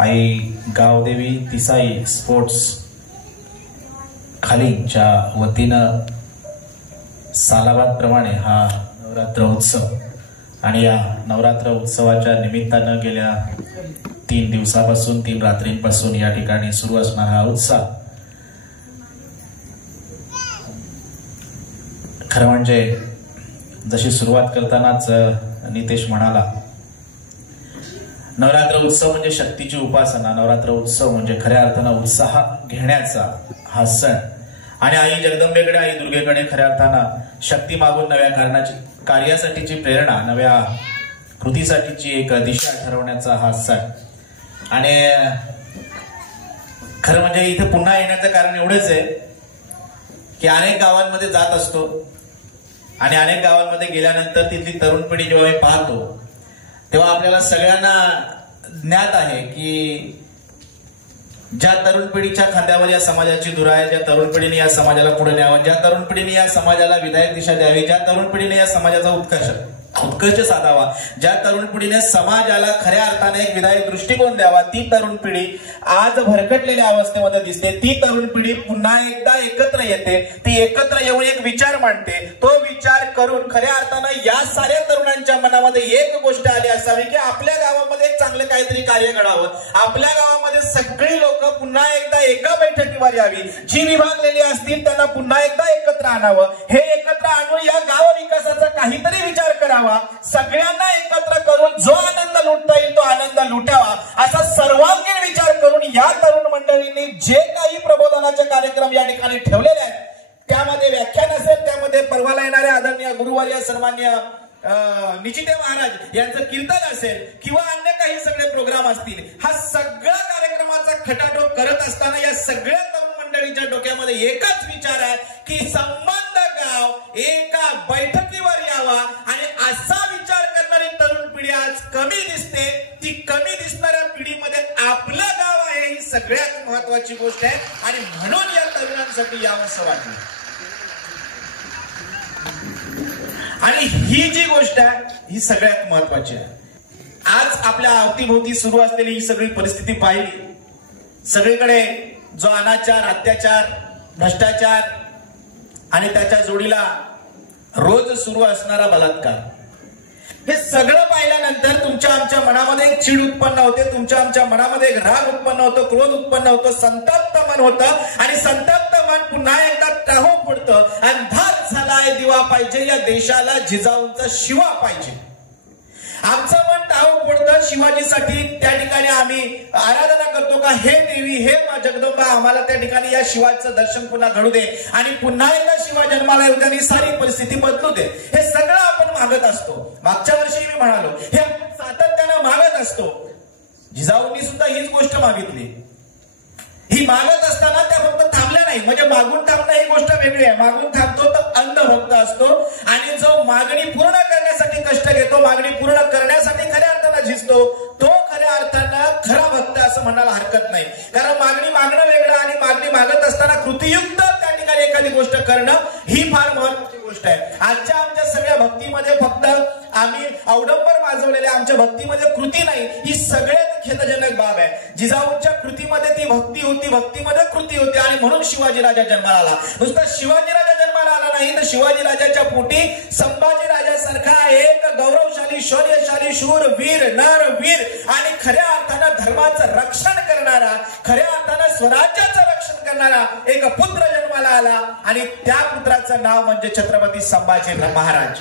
आई Gavdevi तिसाई sports खालीच्या वतीनं सालाबादप्रमाणे हा नवरात्र उत्सव आणि या नवरात्र उत्सवाच्या निमित्तानं गेल्या 3 दिवसापासून 3 रात्रींपासून या ठिकाणी सुरू असणारा हा उत्सव खरं म्हणजे जशी सुरुवात करतानाच नितेश म्हणाला, नवरात्र उत्सव म्हणजे शक्तीची उपासना, नवरात्र उत्सव म्हणजे खऱ्या अर्थानं उत्साह घेण्याचा हा सण आणि आई जगदंबेकडे आई दुर्गेकडे खऱ्या अर्थानं शक्ती मागून नव्या कार्यासाठीची प्रेरणा, नव्या कृतीसाठीची एक दिशा ठरवण्याचा हा सण. आणि खरं म्हणजे इथे पुन्हा येण्याचं कारण एवढंच आहे की अनेक गावांमध्ये जात असतो आणि अनेक गावांमध्ये गेल्यानंतर तिथली तरुण पिढी जेव्हा मी पाहतो तेव्हा आपल्याला सगळ्यांना ज्ञात आहे की ज्या तरुण पिढीच्या खांद्यावर या समाजाची धुरा आहे, ज्या तरुण पिढीने या समाजाला पुढे न्यावं, ज्या तरुण पिढीने या समाजाला विधायक दिशा द्यावी, ज्या तरुण पिढीने या समाजाचा उत्कर्ष साधावा, ज्या तरुण पिढीने समाजाला खऱ्या अर्थाने एक विधायक दृष्टिकोन द्यावा, ती तरुण पिढी आज भरकटलेल्या अवस्थेमध्ये दिसते. ती तरुण पिढी पुन्हा एकदा एकत्र येते, ती एकत्र येऊन एक विचार मांडते. तो विचार करून खऱ्या अर्थानं या साऱ्या तरुणांच्या मनामध्ये एक गोष्ट आली असावी की आपल्या गावामध्ये एक चांगलं काहीतरी कार्य घडावं, आपल्या गावामध्ये सगळी लोक पुन्हा एकदा एका बैठकीवर यावी, जी विभागलेली असतील त्यांना पुन्हा एकदा एकत्र आणावं, हे एकत्र आणून या गाव विकासाचा काहीतरी विचार करावा, सगळ्यांना एकत्र करून जो आनंद लुटता येईल तो आनंद लुटावा, असा सर्वांगीण विचार करून या तरुण मंडळींनी जे काही प्रबोधनाचे कार्यक्रम या ठिकाणी ठेवलेले आहेत, त्यामध्ये व्याख्यान असेल, त्यामध्ये परवाला येणारे आदरणीय गुरुवर्य सन्मान्य निचिते महाराज यांचं कीर्तन असेल किंवा अन्य काही सगळे प्रोग्राम असतील, हा सगळा कार्यक्रमाचा खटाटोप करत असताना या सगळ्या तरुण मंडळीच्या डोक्यामध्ये एकच विचार आहे की संबंध गाव एका बैठकीवर यावा. आणि असा विचार करणारी तरुण पिढी आज कमी दिसते. ती कमी दिसणाऱ्या पिढीमध्ये आपलं गाव आहे ही सगळ्यात महत्वाची गोष्ट आहे आणि म्हणून या तरुणांसाठी यावं असं वाटलं. आणि ही जी गोष्ट आहे ही सगळ्यात महत्वाची आहे. आज आपल्या अवतीभोवती सुरू असलेली ही सगळी परिस्थिती पाहिली, सगळीकडे जो अनाचार, अत्याचार, भ्रष्टाचार आणि त्याच्या जोडीला रोज सुरू असणारा बलात्कार, हे सगळं पाहिल्यानंतर तुमच्या आमच्या मनामध्ये एक चीड उत्पन्न होते, तुमच्या आमच्या मनामध्ये एक राग उत्पन्न होतो, क्रोध उत्पन्न होतो, संतप्त मन होतं आणि संतप्त मन पुन्हा एकदा टाहो पडतं. अंधार झालाय दिवा पाहिजे, या देशाला जिजाऊंचा शिवा पाहिजे. आमचं मन टाहो पडतं शिवाजीसाठी. त्या ठिकाणी आम्ही आराधना करतो का हे देवी, हे जगदंबा, आम्हाला त्या ठिकाणी या शिवाचं दर्शन पुन्हा घडू दे आणि पुन्हा एकदा शिवा जन्माला येऊ दे आणि सारी परिस्थिती बदलू दे. हे सगळं आपण मागत असतो. मागच्या वर्षी मी म्हणालो हे सातत्यानं मागत असतो. जिजाऊंनी सुद्धा हीच गोष्ट मागितली. ही मागत असताना त्या फक्त थांबल्या नाही, म्हणजे मागून थांबणं ही गोष्ट वेगळी आहे. मागून थांबतो तर अंधभक्त असतो आणि जो मागणी पूर्ण करण्यासाठी कष्ट घेतो, मागणी पूर्ण करण्यासाठी खऱ्या अर्थानं झिजतो, तो खऱ्या अर्थानं खरा भक्त असं म्हणायला हरकत नाही. कारण मागणी मागणं वेगळं आणि मागणी मागत असताना कृतीयुक्त त्या ठिकाणी एखादी गोष्ट करणं ही फार महत्वाची गोष्ट आहे. आजच्या आमच्या सगळ्या भक्तीमध्ये फक्त आम्ही अवडंबर वाजवलेल्या आमच्या भक्तीमध्ये कृती नाही, ही सगळ्यात खेदजनक बाब आहे. जिजाऊंच्या कृतीमध्ये ती भक्ती होती, भक्तीमध्ये कृती होती आणि म्हणून शिवाजी राजा जन्माला आला. नुसता शिवाजी राजा जन्माला आला नाही तर शिवाजी राजाच्या पोटी संभाजी राजासारखा एक गौरवशाली, शौर्यशाली, शूर, वीर, नर, वीर आणि खऱ्या अर्थानं धर्माचं रक्षण करणारा, खऱ्या अर्थानं स्वराज्याचं रक्षण करणारा एक पुत्र जन्माला आला आणि त्या पुत्राचं नाव म्हणजे छत्रपती संभाजी महाराज.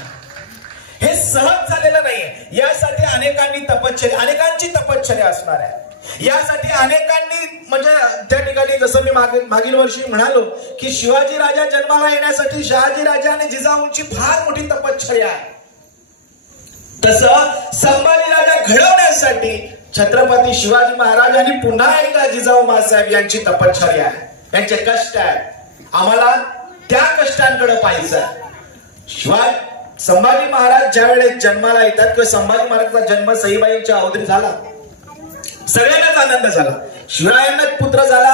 हे सहज झालेलं नाहीये. यासाठी अनेकांची तपश्चर्या असणार आहे. यासाठी अनेकांनी म्हणजे त्या ठिकाणी जसं मी मागील वर्षी म्हणालो की शिवाजी राजा जन्माला येण्यासाठी शहाजी राजा आणि जिजाऊंची फार मोठी तपश्चर्या आहे, तसं संभाजी राजा घडवण्यासाठी छत्रपती शिवाजी महाराज आणि पुन्हा एकदा जिजाऊ मासाहेब यांची तपश्चर्या आहे, यांचे कष्ट आहे. आम्हाला त्या कष्टांकडे पाहायचं. संभाजी महाराज ज्या वेळेस जन्माला येतात किंवा संभाजी महाराजचा जन्म सईबाईंच्या अवधीत झाला, सगळ्यांनाच आनंद झाला. शिवरायांना पुत्र झाला,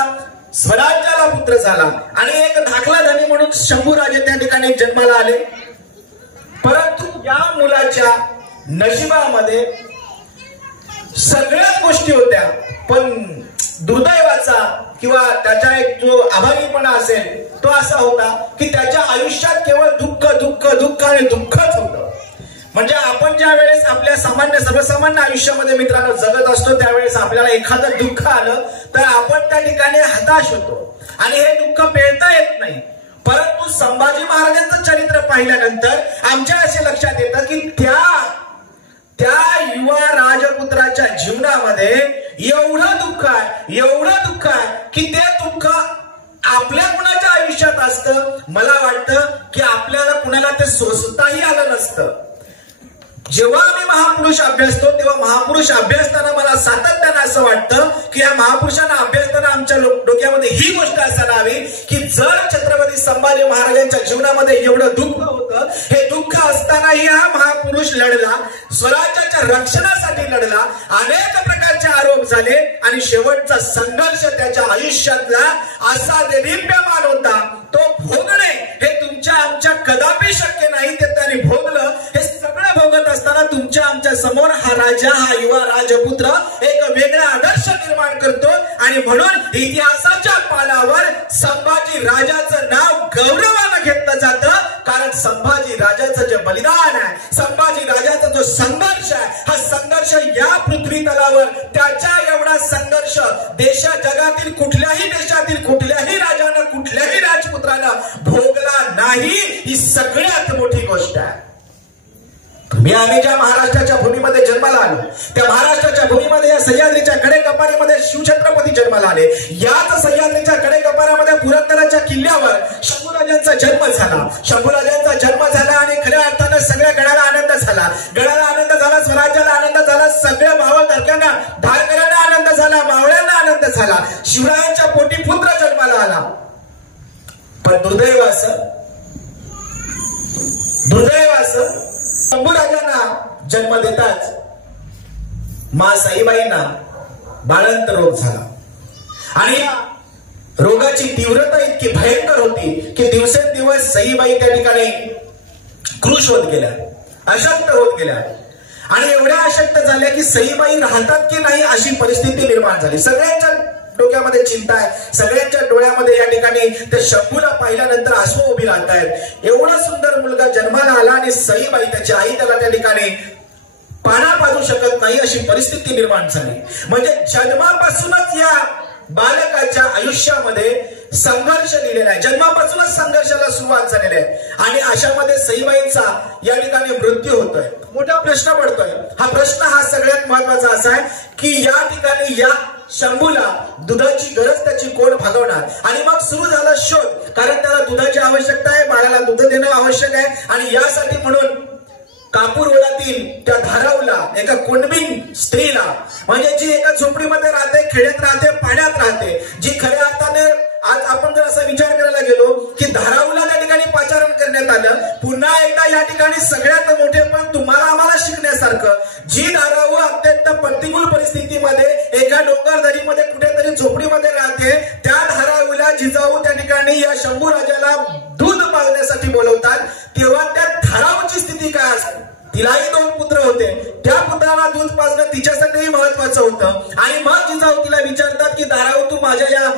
स्वराज्याला पुत्र झाला आणि एक धाकला धनी म्हणून शंभूराजे त्या ठिकाणी जन्माला आले. परंतु या मुलाच्या नशिबामध्ये सगळ्याच गोष्टी होत्या पण दुर्दैवाचा किंवा त्याचा एक जो आभारीपणा असेल तो असा होता की त्याच्या आयुष्यात केवळ दुःख दुःख दुःख आणि दुःखच होतं. म्हणजे आपण ज्या वेळेस आपल्या सर्वसामान्य आयुष्यामध्ये मित्रांनो जगत असतो त्यावेळेस आपल्याला एखादं दुःख आलं तर आपण त्या ठिकाणी हताश होतो आणि हे दुःख पेलता येत नाही. परंतु संभाजी महाराजांचं चरित्र पाहिल्यानंतर आमच्या असे लक्षात येतं की त्या युवा राजपुत्राच्या जीवनामध्ये एवढं दुःख आहे की ते दुःख आपल्या कुणाच्या आयुष्यात असतं. मला वाटतं की आपल्याला कुणाला ते सोसताही आलं नसतं. जेव्हा आम्ही महापुरुष अभ्यासतो तेव्हा महापुरुष अभ्यासताना मला सातत्यानं असं वाटतं की या महापुरुषांना अभ्यासताना आमच्या डोक्यामध्ये ही गोष्ट असायला हवी की जर छत्रपती संभाजी महाराजांच्या जीवनामध्ये एवढं दुःख होतं, हे दुःख असतानाही हा महापुरुष लढला, स्वराज्याच्या रक्षणासाठी लढला, अनेक प्रकारचे आरोप झाले आणि शेवटचा संघर्ष त्याच्या आयुष्यातला असा देदीप्यमान होता तो भोगणे हे तुमच्या आमच्या कदापि शक्य नाही. ते त्यांनी भोगलं. हे सगळं भोगत असताना तुमच्या आमच्या समोर हा राजा, हा युवा राजपुत्र एक वेगळा आदर्श निर्माण करतो आणि म्हणून इतिहासाच्या पानावर संभाजी राजाचं नाव गौरवानं घेतलं जातं. कारण संभाजी राजाचं जे बलिदान आहे, संभाजी राजाचा जो संघर्ष आहे, हा संघर्ष या पृथ्वी तलावर त्याच्या एवढा संघर्ष जगातील कुठल्याही देशातील कुठल्याही राजानं कुठल्याही राजपुत्रानं भोगला नाही. ही सगळ्यात मोठी गोष्ट आहे. आम्ही ज्या महाराष्ट्राच्या भूमीमध्ये जन्माला आलो त्या महाराष्ट्राच्या भूमीमध्ये या सह्याद्रीच्या कडेकपारीमध्ये शिवछत्रपती जन्माला आले. याच सह्याद्रीच्या कडेकपाऱ्यामध्ये पुरंदराच्या किल्ल्यावर शंभूराजांचा जन्म झाला आणि खऱ्या अर्थानं सगळ्या गडाला आनंद झाला. स्वराज्याला आनंद झाला, सगळ्या भावधारकांना धारकऱ्यांना आनंद झाला, मावळ्यांना आनंद झाला. शिवरायांच्या पोटी पुत्र जन्माला आला. पण दुर्दैव असं शंभूराजांना जन्म देताच मा साईबाईंना बाळंत रोग झाला आणि रोगाची तीव्रता इतकी भयंकर होती की दिवसेंदिवस साईबाई त्या ठिकाणी कृश होत गेल्या, अशक्त होत गेल्या आणि एवढ्या अशक्त झाल्या की साईबाई राहतात की नाही अशी परिस्थिती निर्माण झाली. सगळ्यांच्या डोक्यामध्ये चिंता आहे, सगळ्यांच्या डोळ्यामध्ये या ठिकाणी त्या शंभूला पाहिल्यानंतर आसू उभी राहतायत. एवढा सुंदर मुलगा जन्माला आला आणि सईबाई त्याची आई त्याला त्या ठिकाणी पाना पाजू शकत नाही अशी परिस्थिती निर्माण झाली. म्हणजे जन्मापासूनच या बालकाच्या आयुष्यामध्ये संघर्ष लिहिलेला आहे, जन्मापासूनच संघर्षाला सुरुवात झालेली आहे आणि अशामध्ये सईबाईंचा या ठिकाणी मृत्यू होतोय. मोठा प्रश्न पडतोय. हा प्रश्न हा सगळ्यात महत्वाचा असा आहे की या ठिकाणी या शंभूला दुधाची गरज त्याची कोण भागवणार. आणि मग सुरू झाला शोध, कारण त्याला दुधाची आवश्यकता आहे, बाळाला दूध देणं आवश्यक आहे आणि यासाठी म्हणून कापूरवडातील त्या धारावला एका कुणबी स्त्रीला, म्हणजे जी एका झोपडीमध्ये राहते, खेड्यात राहते, पाण्यात राहते, जी खऱ्या अर्थाने आज आपण जर असा विचार करायला गेलो की धारावला त्या ठिकाणी पाचारण करण्यात आलं. पुन्हा एकदा या ठिकाणी सगळ्यात मोठे पण तुम्हाला आम्हाला शिकण्यासारखं, जी धाराऊ अत्यंत प्रतिकूल परिस्थितीमध्ये एका डोंगरदरीमध्ये कुठेतरी झोपडीमध्ये राहते, त्या धाराऊला जिजाऊ त्या ठिकाणी या शंभू राजाला दूध पाजण्यासाठी बोलवतात. तेव्हा त्या धाराऊची स्थिती काय असते? तिलाही 2 पुत्र होते, त्या पुत्राला दूध पाजणं तिच्यासाठीही महत्वाचं होतं आणि मग जिजाऊ तिला विचारतात की धाराऊ तू माझ्या या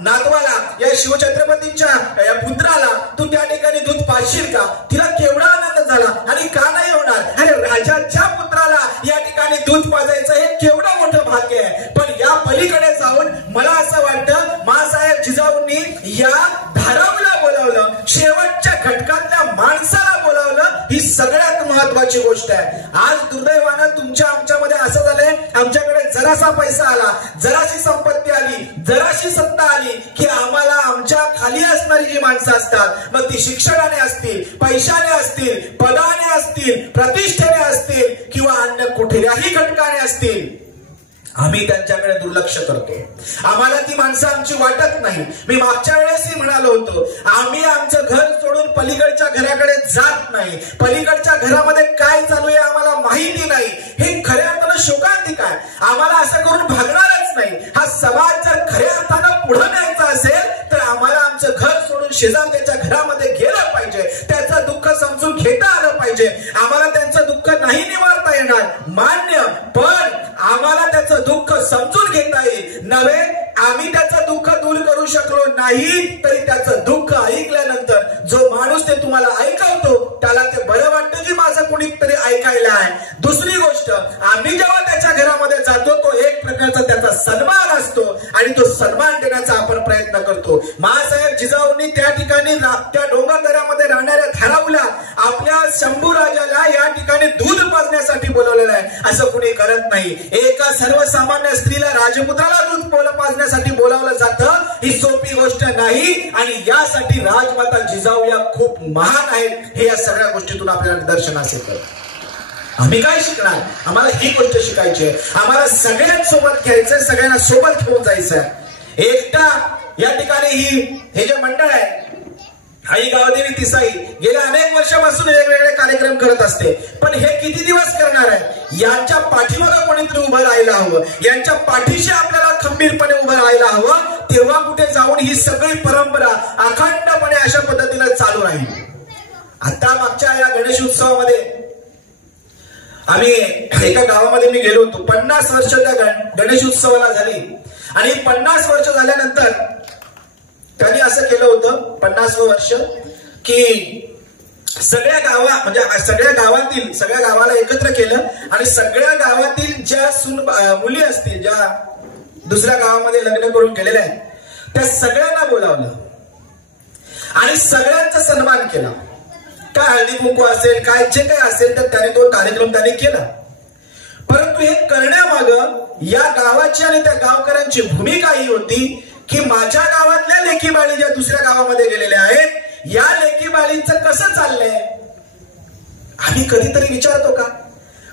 नातवाला, या शिवछत्रपतींच्या या पुत्राला तू त्या ठिकाणी दूध पाजशील का? तिला केवढा आनंद झाला आणि का नाही होणार? अरे राजाच्या पुत्राला या ठिकाणी दूध पाजायचं हे केवढं मोठं भाग्य आहे. पण या पलीकडे जाऊन मला असं वाटतं मासाहेब जिजाऊंनी या धाराऊला बोलावलं, शेवटच्या घटकातल्या माणसाला बोलावलं. ही सगळ्यात महत्वाची गोष्ट आहे. आज दुर्दैवानं तुमच्या आमच्यामध्ये असं झालंय, आमच्याकडे जरासा पैसा आला, जराशी संपत्ती आली, जराशी सत्ता आली की आम्हाला आमच्या खाली असणारी जी माणसं असतात, मग ती शिक्षणाने असतील, पैशाने असतील, पदाने असतील, प्रतिष्ठेने असतील किंवा अन्य कुठल्याही घटकाने असतील, आम्ही त्यांच्याकडे दुर्लक्ष करतो. आम्हाला ती माणसं आमची वाटत नाही. मी मागच्या वेळेसही म्हणालो होतो, आम्ही आमचं घर सोडून पलीकडच्या घराकडे जात नाही. पलीकडच्या घरामध्ये काय चालू आहे आम्हाला माहिती नाही, हे खऱ्या अर्थानं शोकांतिक आहे. आम्हाला असं करून भागणारच नाही. हा समाज जर खऱ्या अर्थानं पुढे न्यायचा असेल तर आम्हाला आमचं घर सोडून शेजारच्या घरामध्ये गेलं पाहिजे, त्याचं दुःख समजून घेता आलं पाहिजे. आम्हाला त्यांचं दुःख नाही निवारता येणार, मान्य, पण आम्हाला त्याचं दुःख समजून घेता येईल नव्हे आम्ही त्याचं दुःख दूर करू शकलो नाही तरी त्याचं दुःख ऐकल्यानंतर जो माणूस ते तुम्हाला ऐकवतो त्याला ते बरं वाटतं की माझं कोणीतरी ऐकायला आहे. दुसरी गोष्ट आम्ही जेव्हा त्याच्या घरामध्ये जातो तो एक प्रकारचा त्याचा सन्मान असतो आणि तो सन्मान देण्याचा आपण प्रयत्न करतो. मासाहेब जिजाऊंनी त्या ठिकाणी त्या डोंगरदऱ्यामध्ये राहणाऱ्या धाराऊला आपल्या शंभू राजाला या ठिकाणी दूध पाजण्यासाठी बोलवलेलं आहे. असं कुणी करत नाही. एका सर्वसामान्य स्त्रीला राजपुत्राला दूध पाजण्यासाठी बोलावलं जातं ही सोपी गोष्ट नाही आणि यासाठी राजमाता जिजाऊ या खूप महान आहेत हे या सगळ्या गोष्टीतून आपल्याला निदर्शनास येतं. आम्ही काय शिकणार? आम्हाला ही गोष्ट शिकायची आहे. आम्हाला सगळ्यांसोबत घ्यायचंय, सगळ्यांना सोबत घेऊन जायचंय. एकटा या ठिकाणी हे जे मंडळ आहे आई गावदेवी तिसाई गेल्या अनेक वर्षापासून वेगवेगळे कार्यक्रम करत असते. पण हे किती दिवस करणार आहे? यांच्या पाठीमागे कोणीतरी उभं राहायला हवं. यांच्या पाठीशी आपल्याला खंबीरपणे उभं राहायला हवं. तेव्हा कुठे जाऊन ही सगळी परंपरा अखंडपणे अशा पद्धतीने चालू राहील. आता मागच्या या गणेश उत्सवामध्ये आम्ही एका गावामध्ये मी गेलो होतो. 50 वर्ष त्या गणेश उत्सवाला झाली आणि 50 वर्ष झाल्यानंतर त्यांनी असं केलं होतं 50वं वर्ष की सगळ्या गावातील सगळ्या गावाला एकत्र केलं आणि सगळ्या गावातील ज्या मुली असतील ज्या दुसऱ्या गावामध्ये लग्न करून गेलेल्या आहेत त्या सगळ्यांना बोलावलं आणि सगळ्यांचा सन्मान केला. काय हळदी कुंकू असेल काय जे काही असेल तर त्याने तो कार्यक्रम त्याने केला. परंतु हे करण्यामागं या गावाची आणि त्या गावकऱ्यांची भूमिका ही होती की माझ्या गावातल्या लेकीबाळी ज्या दुसऱ्या गावामध्ये गेलेल्या आहेत या लेकीबाळींचं कसं चाललंय आम्ही कधीतरी विचारतो का?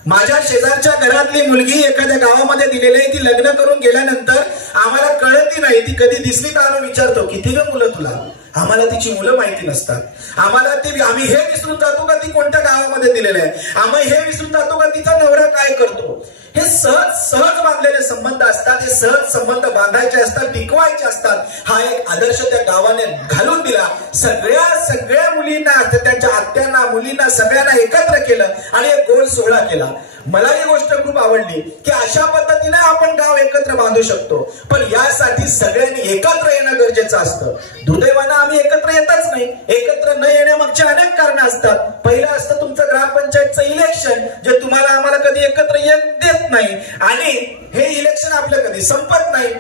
माझ्या शेजारच्या घरातली मुलगी एखाद्या गावामध्ये दिलेली आहे ती लग्न करून गेल्यानंतर आम्हाला कळतही नाही. ती कधी दिसली तर आम्ही विचारतो किती ग मुलं तुला? आम्हाला तिची मुलं माहिती नसतात. आम्ही हे विसरून जातो का ती कोणत्या गावामध्ये दिलेलं आहे. आम्ही हे विसरून जातो का तिचा नवरा काय करतो. हे सहज बांधलेले संबंध असतात. हे सहज संबंध बांधायचे असतात, टिकवायचे असतात. हा एक आदर्श त्या गावाने घालून दिला. सगळ्या मुलींना त्यांच्या आत्यांना मुलींना सगळ्यांना एकत्र केलं आणि एक गोल सोहळा केला. मला ही गोष्ट खूप आवडली की अशा पद्धतीने आपण गाव एकत्र बांधू शकतो. पण यासाठी सगळ्यांनी एकत्र येणं गरजेचं असतं. दुर्दैवानं आम्ही एकत्र येतच नाही. एकत्र न येण्यामागचे अनेक कारण असतात. पहिलं असतं तुमचं ग्रामपंचायतचं इलेक्शन जे तुम्हाला आम्हाला कधी एकत्र येत देत नाही आणि हे इलेक्शन आपलं कधी संपत नाही.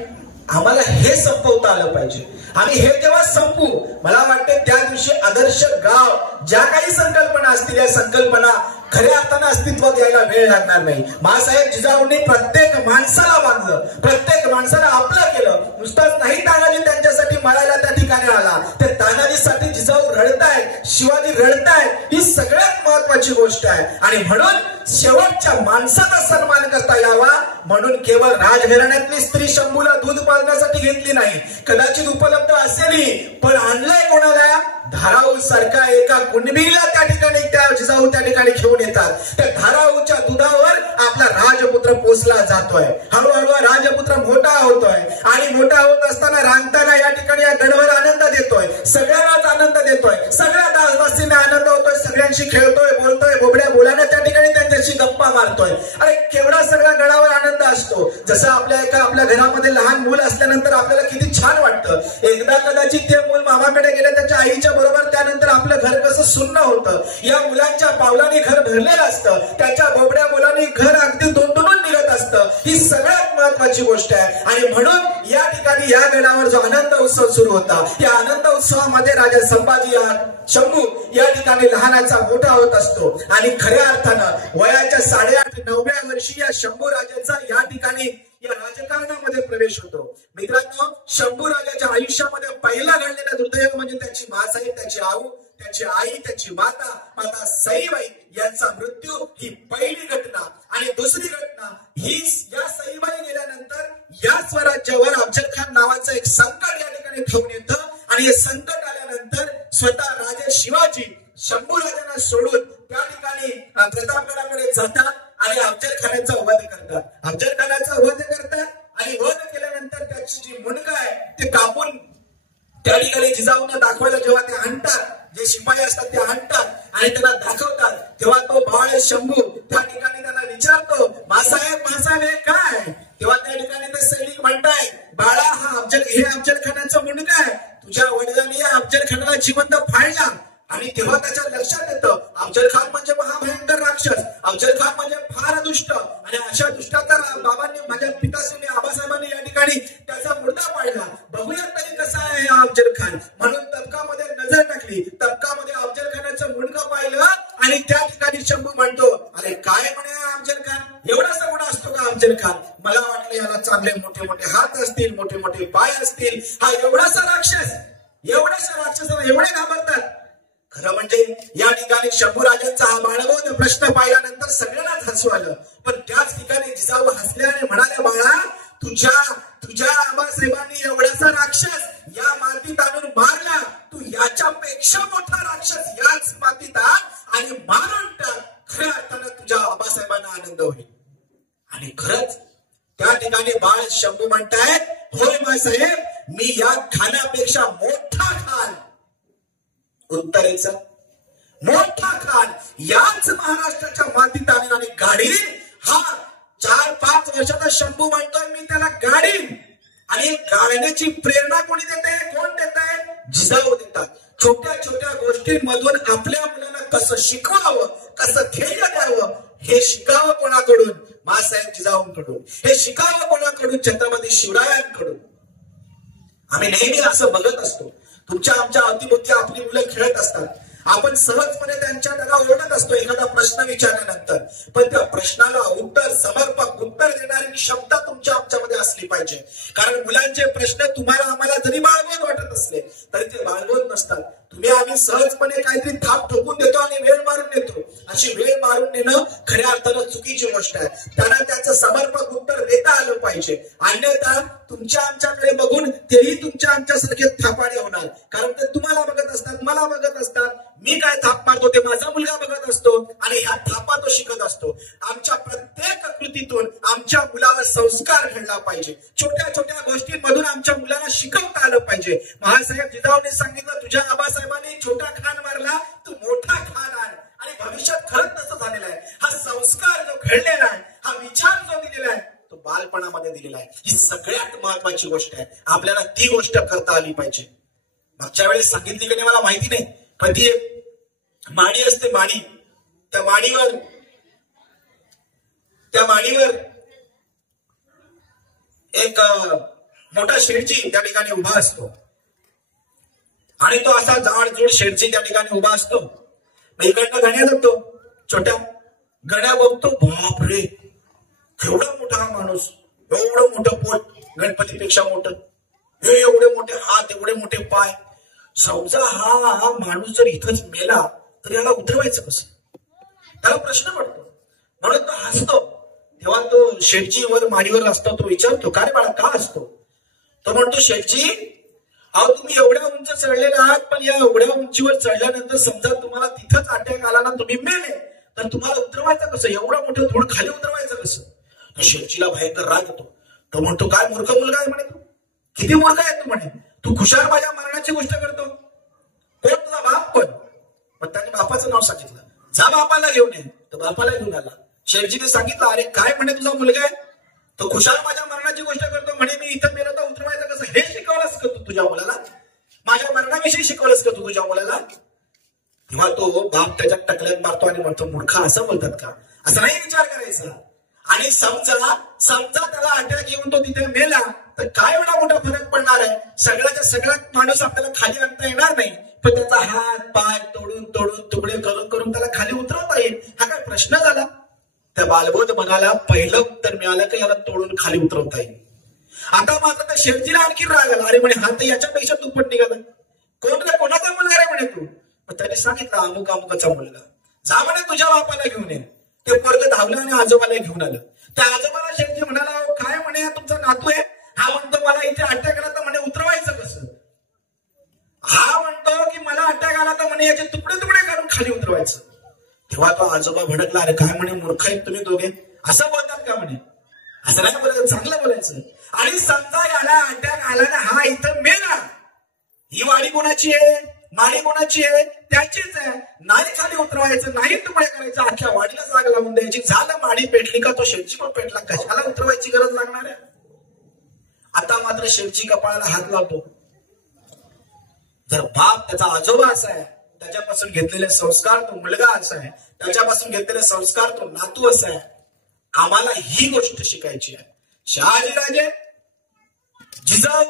आम्हाला हे संपवता आलं पाहिजे. आम्ही हे जेव्हा संपू मला वाटते त्या दिवशी आदर्श गाव ज्या काही संकल्पना असतील या संकल्पना खऱ्या अर्थानं अस्तित्वात यायला वेळ लागणार नाही. मासाहेब जिजाऊंनी प्रत्येक माणसाला बांधलं, प्रत्येक माणसाला आपलं केलं. नुसताच नाही तानाजी त्यांच्यासाठी मरायला त्या ठिकाणी आला. ते तानाजीसाठी जिजाऊ रडताय, शिवाजी रडताय ही सगळ्यात महत्वाची गोष्ट आहे. आणि म्हणून शेवटच्या माणसाचा सन्मान करता यावा म्हणून केवळ राजघराण्यातली स्त्री शंभूला दूध पाजण्यासाठी घेतली नाही. कदाचित उपलब्ध असेलही पण आणलंय कोणाला? धाराऊ सारखा एका कुणबीला त्या ठिकाणी त्या जिजाऊ त्या ठिकाणी घेऊन येतात. त्या धाराऊच्या दुधावर आपला राजपुत्र पोचला जातोय. हळूहळू राजपुत्र मोठा होतोय आणि मोठा होत असताना रांगताना या ठिकाणी या गडवर आनंद देतोय. सगळ्यांनाच आनंद देतोय. सगळ्या दासदासीने आनंद होतोय. सगळ्यांशी खेळतोय, बोलतोय, बोबड्या बोलाने त्या ठिकाणी त्यांच्याशी गप्पा मारतोय. अरे केवढा सगळा गडावर आनंद असतो. जसं आपल्या घरामध्ये लहान मूल असल्यानंतर आपल्याला किती छान वाटतं. एकदा कदाचित ते मूल मामाकडे गेले त्याच्या आईच्या बरोबर त्यानंतर आपलं घर कसं सुन्न होतं. या मुलांच्या पावलांनी घर भरलेलं असतं. त्याच्या बोबड्या मुलांनी घर अगदी दोंडून निघत असतं. ही सगळ्यात महत्वाची गोष्ट आहे. आणि म्हणून या ठिकाणी या गडावर जो आनंद उत्सव सुरू होता या आनंद उत्सवामध्ये राजा संभाजी शंभू या ठिकाणी लहानाचा मोठा होत असतो. आणि खऱ्या अर्थानं वयाच्या 8.5-9व्या वर्षी या शंभू राजाचा या ठिकाणी या राजकारणामध्ये प्रवेश होतो. मित्रांनो शंभू राजाच्या आयुष्यामध्ये पहिला घडलेला दुर्दैव म्हणजे त्याची मासाहेब, त्याची आऊ, त्याची आई, त्याची माता सईबाई यांचा मृत्यू ही पहिली घटना. आणि दुसरी घटना ही या सईबाई गेल्यानंतर या स्वराज्यावर अफजल खान नावाचं एक संकट या ठिकाणी घेऊन येतं. आणि हे संकट आल्यानंतर स्वतः राजे शिवाजी शंभू राजांना सोडून त्या ठिकाणी प्रतापगडाकडे जातात आणि अफजल खानाचा वध करतात. अफजल खानाचा वध करतात आणि वध केल्यानंतर त्याची जी मुंडक आहे ते कापून त्या ठिकाणी जिजाऊंना दाखवायला जेव्हा ते आणतात, जे शिपाई असतात ते आणतात आणि त्यांना दाखवतात तेव्हा तो बाळ शंभू त्या ठिकाणी त्यांना विचारतो मासाहेब हे काय? तेव्हा त्या म्हणताय बाळा हा हे अफजल खानाचा मुलगा आहे, तुझ्या वडिलांनी अफजल खानाला जिवंत फाडला. आणि तेव्हा त्याच्या लक्षात येतं अफजल खान म्हणजे महाभयंकर राक्षस, अफजल खान म्हणजे फार दुष्ट. आणि अशा दुष्टाचा बाबांनी माझ्या पिताश्री आबासाहेबांनी या ठिकाणी त्याचा मुर्दा पाडला. बघूया तरी कसा आहे हा अफजल खान. म्हणून तबकामध्ये नजर टाकली, तबकामध्ये अफजल खानाचं मुंडकं पाहिलं आणि त्या ठिकाणी शंभू म्हणतो अरे काय म्हणे अफजल खान, एवढासा मोठा असतो का अफजल खान? मला वाटलं याला चांगले मोठे मोठे हात असतील, मोठे मोठे पाय असतील, हा एवढासा राक्षस एवढे घाबरतात. खरं म्हणजे या ठिकाणी शंभूराजांचा हा बाळगोद प्रश्न पाहिल्यानंतर सगळ्यांनाच हसू आलं. पण त्याच ठिकाणी जिजाऊ हसल्या आणि म्हणाल्या बाळा तुझ्या आबासाहेबांनी एवढासा राक्षस या मातीत आणून मारला, तू याच्यापेक्षा मोठा राक्षस याच मातीत आण आणि मारून टाक. खऱ्या अर्थानं तुझ्या आबासाहेबांना आनंद होईल. आणि खरंच त्या ठिकाणी बाळ शंभू म्हणतायत होय बाळासाहेब, मी या खानापेक्षा मोठा खान, उत्तरेचा मोठा खान याच महाराष्ट्राच्या मातीत आणीन आणि गाडीन. हा 4-5 वर्षाचा शंभू म्हणतोय मी त्याला गाडीन. आणि गाडण्याची प्रेरणा कोणी देते, कोण देत आहे? जिजाऊ देतात. छोट्या छोट्या गोष्टींमधून आपल्या मुलांना कसं शिकवावं, कसं ध्येय द्यावं हे शिकावं कोणाकडून? मासाहेब जिजाऊंकडून. हे शिकावं कोणाकडून? छत्रपती शिवरायांकडून. आम्ही नेहमी असं बघत असतो तुमच्या आमच्या अवतीभोवती आपली मुलं खेळत असतात, आपण सहजपणे त्यांच्या त्याला ओरडत असतो एखादा प्रश्न विचारल्यानंतर. पण त्या प्रश्नाला उत्तर, समर्पक उत्तर देणारी क्षमता तुमच्या आमच्यामध्ये असली पाहिजे. कारण मुलांचे प्रश्न तुम्हाला आम्हाला जरी बाळगोद वाटत असले तरी ते बाळगोद नसतात. तुम्ही आम्ही सहजपणे काहीतरी थाप ठोकून देतो आणि वेळ मारून देतो. अशी वेळ मारून देणं खऱ्या अर्थानं चुकीची गोष्ट आहे. त्यांना त्याचं समर्पक उत्तर देता आलं पाहिजे. अन्यथा तुमच्या आमच्याकडे बघून तेही तुमच्या आमच्यासारखे थापाडे होणार. कारण ते तुम्हाला बघत असतात, मला बघत असतात. मी काय थाप मारतो ते माझा मुलगा बघत असतो आणि ह्या थापा तो शिकत असतो. आमच्या प्रत्येक कृतीतून आमच्या मुलावर संस्कार घडला पाहिजे. छोट्या छोट्या गोष्टींमधून आमच्या मुलांना शिकवता आलं पाहिजे. महासाहेब जिजाऊने सांगितलं तुझ्या आबासाहेबांनी छोटा खान मारला, तू मोठा खान आहे. आणि भविष्यात खरंच तसं झालेलं आहे. हा संस्कार जो घडलेला आहे, हा विचार जो दिलेला आहे तो बालपणामध्ये दिलेला आहे. ही सगळ्यात महत्वाची गोष्ट आहे. आपल्याला ती गोष्ट करता आली पाहिजे. मागच्या वेळेस सांगितली की नाही मला माहिती नाही, पण ती माडी असते, माडी. त्या माडीवर एक मोठा शेठजी त्या ठिकाणी उभा असतो आणि तो असा जाडजूड शेठजी त्या ठिकाणी उभा असतो. इकडनं गण्या जातो, छोट्या गण्या बघतो, बापरे एवढा मोठा हा माणूस, एवढं मोठं पोट, गणपतीपेक्षा मोठं, हे एवढे मोठे हात, एवढे मोठे पाय. समजा हा माणूस जर इथंच मेला तर याला उतरवायचं कसं? त्याला प्रश्न पडतो. म्हणून तो हसतो. तेव्हा तो शेठजी वर माडीवर असतो, तो विचारतो का रे बाळा का असतो? तो म्हणतो शेठजी अहो तुम्ही एवढ्या उंच चढलेले आहात, पण या एवढ्या उंचीवर चढल्यानंतर समजा तुम्हाला तिथंच अटॅक आला ना, तुम्ही मेले तर तुम्हाला उतरवायचं कसं? एवढं मोठं धूळ खाली उतरवायचं कसं? तो शेठजीला भयंकर राग येतो. तो म्हणतो काय मूर्ख मुलगा आहे म्हणे तू, किती मूर्ख आहे तू म्हणे, तू खुशाल माझ्या मरणाची गोष्ट करतो. कोण तुझा बाप कोण? मग त्याने बापाचं नाव सांगितलं. जा बापाला घेऊन ये. तर बापाला घेऊन आला. शेठजीने सांगितलं अरे काय म्हणे तुझा मुलगा आहे, तो खुशाल माझ्या मरणाची गोष्ट करतो म्हणे, मी इथं मेलो तर उतरवायचं कसं? हे शिकवलंस का तू तुझ्या मुलाला? माझ्या मरणाविषयी शिकवलंस का तू तुझ्या मुलाला? तेव्हा तो बाप त्याच्या टकल्यात मारतो आणि म्हणतो मूर्खा असं बोलतात का? असं नाही विचार करायचा. आणि समजा त्याला अटॅक येऊन तो तिथे मेला तर काय एवढा मोठा फरक पडणार आहे? सगळ्याच्या सगळ्यात माणूस आपल्याला खाली आणता येणार नाही, पण त्याचा हात पाय तोडून तुकडे करून त्याला खाली उतरवता येईल. हा काय प्रश्न झाला? त्या बालबोध मनाला पहिलं उत्तर मिळालं की याला तोडून खाली उतरवता येईल. आता मात्र त्या शेठजीला आणखी राग आला. अरे म्हणे हा तर याच्यापेक्षा दुप्पट निघाला. कोणाचा मुलगा रे म्हणे तू? त्याने सांगितलं अमुकाचा मुलगा. जा म्हणे तुझ्या बापाला घेऊन ये. ते पोरगं धावलं आणि आजोबाला घेऊन आलं. त्या आजोबाला शेठजी म्हणाला काय म्हणे हा तुमचा नातू आहे? हा म्हणतो मला इथे अटॅक आला तर म्हणे उतरवायचं कसं? हा म्हणतो की मला अटॅक आला तर म्हणे याचे तुकडे काढून खाली उतरवायचं. तेव्हा तो आजोबा भडकला. अरे काय म्हणे मूर्ख आहेत तुम्ही दोघे, असं बोलतात का म्हणे? असं नाही बोलायचं, चांगलं बोलायचं. आणि समजा याला अटॅक आला ना, हा इथं मेला, ही वाडी कोणाची आहे? माडी कोणाची आहे? त्याचीच आहे. नाही खाली उतरवायचं, नाही तुकडे करायचं, अख्ख्या वाडीला जाग लावून द्यायची. झालं माडी पेटली का तो शेठजी पण पेटला, कशाला उतरवायची गरज लागणार आहे? आता मात्र शेठजी कपाळाला हात लावतो. जर बाप त्याचा आजोबा असा आहे, त्याच्यापासून घेतलेले संस्कार तो मुलगा असा आहे, त्याच्यापासून घेतलेले संस्कार तो नातू असा आहे. आम्हाला ही गोष्ट शिकायची आहे. शहाजीराजे, जिजाऊ,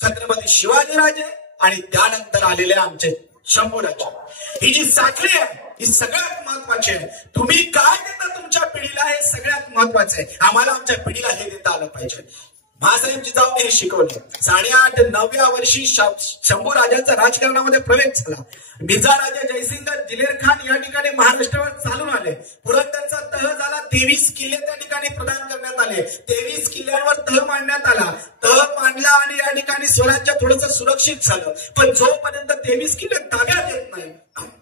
छत्रपती शिवाजीराजे आणि त्यानंतर आलेले आमचे शंभूराजे, ही जी साखळी आहे ही सगळ्यात महत्वाची आहे. तुम्ही काय देता तुमच्या पिढीला हे सगळ्यात महत्वाचं आहे. आम्हाला आमच्या पिढीला हे देता आलं पाहिजे. महासाहेब जिजाऊने हे शिकवले. 8.5-9व्या वर्षी शंभूराजांचा राजकारणामध्ये प्रवेश झाला. मिर्झा राजा जयसिंग दिलेर खान या ठिकाणी महाराष्ट्रावर चालून आले. पुरंदरचा तह झाला. 23 किल्ले त्या ठिकाणी प्रदान करण्यात आले. 23 किल्ल्यांवर तह मांडण्यात आला. तह मांडला आणि या ठिकाणी स्वराज्य थोडंसं सुरक्षित झालं. पण जोपर्यंत 23 किल्ले ताब्यात येत नाही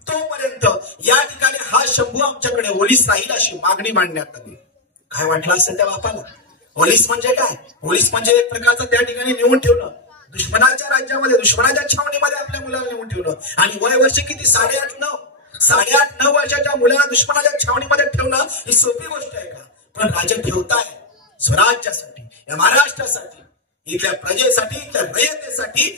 तोपर्यंत या ठिकाणी हा शंभू आमच्याकडे ओलीस राहील अशी मागणी मांडण्यात आली. काय वाटलं असेल त्या बापाला? ओलीस म्हणजे काय? ओलीस म्हणजे एक प्रकारचं त्या ठिकाणी नेऊन ठेवणं, दुश्मनाच्या राज्यामध्ये, दुश्मनाच्या छावणीमध्ये आपल्या मुलाला नेऊन ठेवणं. आणि वय वर्ष किती? 8.5-9 वर्षाच्या मुलाला दुश्मनाच्या छावणीमध्ये ठेवणं ही सोपी गोष्ट आहे का? पण राजे ठेवताय स्वराज्यासाठी, या महाराष्ट्रासाठी, इथल्या प्रजेसाठी, इथल्या रयतेसाठी.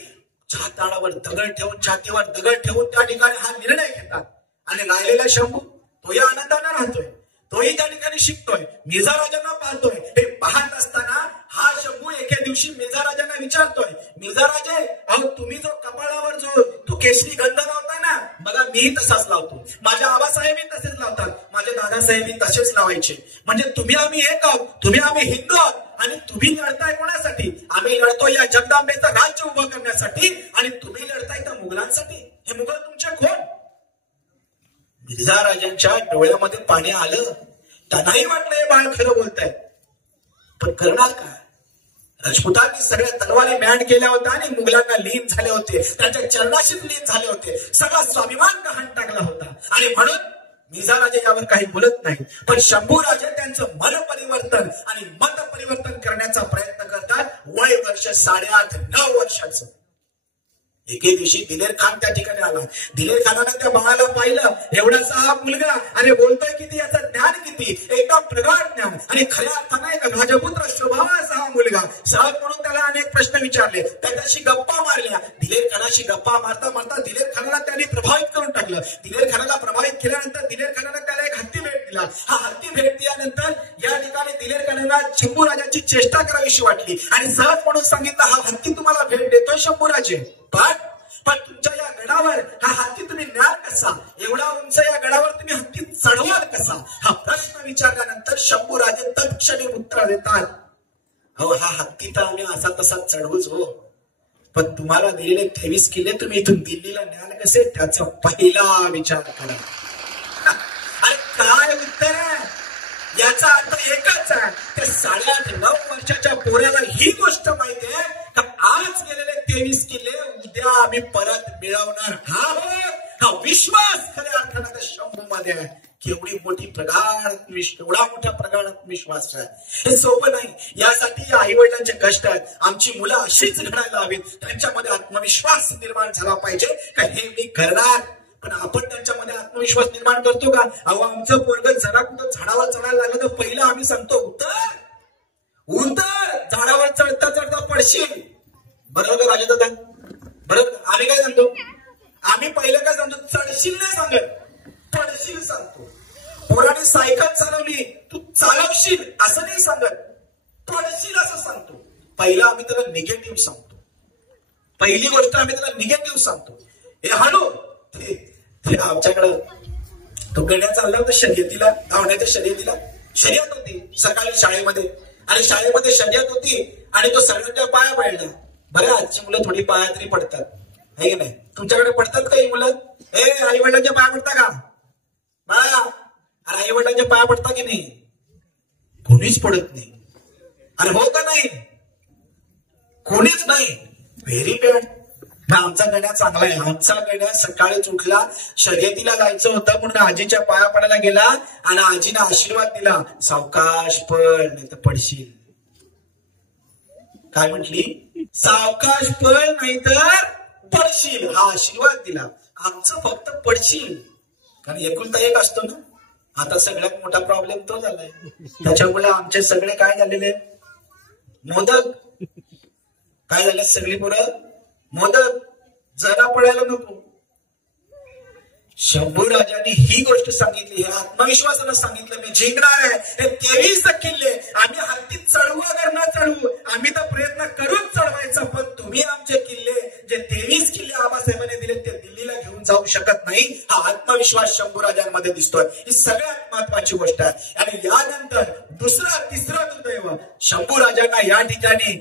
छाताडावर दगड ठेवून, छातीवर दगड ठेवून त्या ठिकाणी हा निर्णय घेतात. आणि राहिलेला शंभू तो या आनंदाने राहतोय, तोही त्या ठिकाणी शिकतोय, मिर्झा राजांना पाहतोय. हे पाहत असताना हा शंभू एके दिवशी मिर्झा राजांना विचारतोय, मिर्झा राजे, अहो तुम्ही जो कपाळावर जो तो केशरी गंध लावताय ना, बघा मीही तसाच लावतो. माझ्या आबासाहेबही तसेच लावतात, माझे दादासाहेबही तसेच लावायचे. म्हणजे तुम्ही आम्ही एक आहोत, तुम्ही आम्ही हिंदू आहोत. आणि तुम्ही लढताय कोणासाठी? आम्ही लढतोय या जगदांबेचं राज्य उभं करण्यासाठी. आणि तुम्ही लढताय त्या मुघलांसाठी. हे मुघल तुमचे कोण? मिर्झा राजांच्या डोळ्यामध्ये पाणी आलं. त्यांनाही वाटलं हे बाळ खरं बोलताय, पण करणार काय? राजपुतांनी सगळ्या तलवारी मॅड केल्या होत्या आणि मुघलांना लीन झाले होते, त्यांच्या चरणाशीच लीन झाले होते. सगळा स्वाभिमान गहाण टाकला होता. आणि म्हणून मिर्झा राजे यावर काही बोलत नाही. पण शंभूराजे त्यांचं मन परिवर्तन आणि मत परिवर्तन करण्याचा प्रयत्न करतात. वय वर्ष 8.5-9 वर्षाचं. एके दिवशी दिलेर खान त्या ठिकाणी आला. दिलेर खानाने त्या बाळाला पाहिलं. एवढासा हा मुलगा, अरे बोलतोय किती, याचं ज्ञान किती, एकदम प्रगाढ ज्ञान. आणि खऱ्या अर्थाने एक राजपुत्र स्वभावाचा हा मुलगा. सहज म्हणून त्याला अनेक प्रश्न विचारले, त्याच्याशी गप्पा मारल्या. दिलेर खानाशी गप्पा मारता मारता दिलेर खानाला त्यांनी प्रभावित करून टाकलं. दिलेर खानाला प्रभावित केल्यानंतर दिलेर खानाने त्याला एक हत्ती भेट दिला. हा हत्ती भेट दिल्यानंतर या ठिकाणी दिलेर खानाला शंभूराजांची चेष्टा करावीशी वाटली आणि सहज म्हणून सांगितलं, हा हत्ती तुम्हाला भेट देतोय शंभूराजे, पण तुमच्या या गडावर हा हत्ती तुम्ही न्याल कसा? एवढा उंच या गडावर तुम्ही हत्ती चढवाल कसा? हा प्रश्न विचारल्यानंतर शंभूराजे तत्क्षणी उत्तर देतात, हो हा हत्ती तर आम्ही असा तसा चढवूच हो, पण तुम्हाला दिलेले 23 किल्ले तुम्ही इथून दिल्लीला न्याल कसे? त्याचा पहिला विचार करा. अरे काय उत्तर आहे? याचा अर्थ एकच आहे. ते 8.5-9 वर्षाच्या पोराला ही गोष्ट माहिती आहे का आज गेलेले 23 किल्ले उद्या आम्ही परत मिळवणार. हा विश्वास खऱ्या अर्थानं त्या शंभूमध्ये आहे. केवढी मोठी प्रगाढ, एवढा मोठ्या प्रगाढात विश्वास आहे. हे सोपं नाही. यासाठी आई वडिलांचे कष्ट आहेत. आमची मुलं अशीच घडायला हवीत. त्यांच्यामध्ये आत्मविश्वास निर्माण झाला पाहिजे का हे मी करणार. पण आपण त्यांच्यामध्ये आत्मविश्वास निर्माण करतो का? अहो आमचं पोरग जरा कुठं झाडावर चढायला लागलं तर पहिलं आम्ही सांगतो उतर, झाडावर चढता चढता पडशील. बरोबर का राजा दादा? बरोबर. आम्ही काय सांगतो? आम्ही पहिलं काय सांगतो? चढशील नाही सांगत, पडशील सांगतो. पोराने सायकल चालवली, तू चालवशील असं नाही सांगत, पडशील असं सांगतो. पहिला आम्ही त्याला निगेटिव्ह सांगतो. पहिली गोष्ट आम्ही त्याला निगेटिव्ह सांगतो. हे हाणू ते आमच्याकडं तो गड्या चालला होता शर्यतीला, धावण्याच्या शर्यतीला. शर्यत होती सकाळी शाळेमध्ये आणि शाळेमध्ये शर्यत होती आणि तो सगळ्यांच्या पाया पडला. बरं आजची मुलं थोडी पाया तरी पडतात, है की नाही? तुमच्याकडे पडतात काही मुलं? आई वडिलांच्या पाया पडता का बाळा? अरे आई वडिलांच्या पाया पडता की नाही? कोणीच पडत नाही. अरे हो का नाही? कोणीच नाही. Very bad. आमचा गड्या चांगला आहे. आमचा गड्या सकाळीच उठला, शर्यतीला जायचं होतं म्हणून आजीच्या पाया पडायला गेला आणि आजीने आशीर्वाद दिला, सावकाश पड नाही तर पडशील. काय म्हटली? सावकाश पड नाही तर पडशील, हा आशीर्वाद दिला. आमचं फक्त पडशील, कारण एकुलता एक असतो ना. आता सगळ्यात मोठा प्रॉब्लेम तो झालाय. त्याच्यामुळे आमचे सगळे काय झालेले? मोदक काय झालं? सगळी पोरं मोदक, जरा पडायला नको. शंभू राजांनी ही गोष्ट सांगितली, हे आत्मविश्वासानं सांगितलं, मी जिंकणार आहे. हे 23 किल्ले आम्ही हत्तीत चढवू अगर न चढवू, आम्ही तर प्रयत्न करूच चढवायचा, पण तुम्ही आमचे किल्ले जे 23 किल्ले आबासाहेबांनी दिले ते दिल्लीला घेऊन जाऊ शकत नाही. हा आत्मविश्वास शंभू राजांमध्ये दिसतोय. ही सगळ्यात महत्वाची गोष्ट आहे. आणि यानंतर तिसरं दुर्दैव, शंभू राजांना या ठिकाणी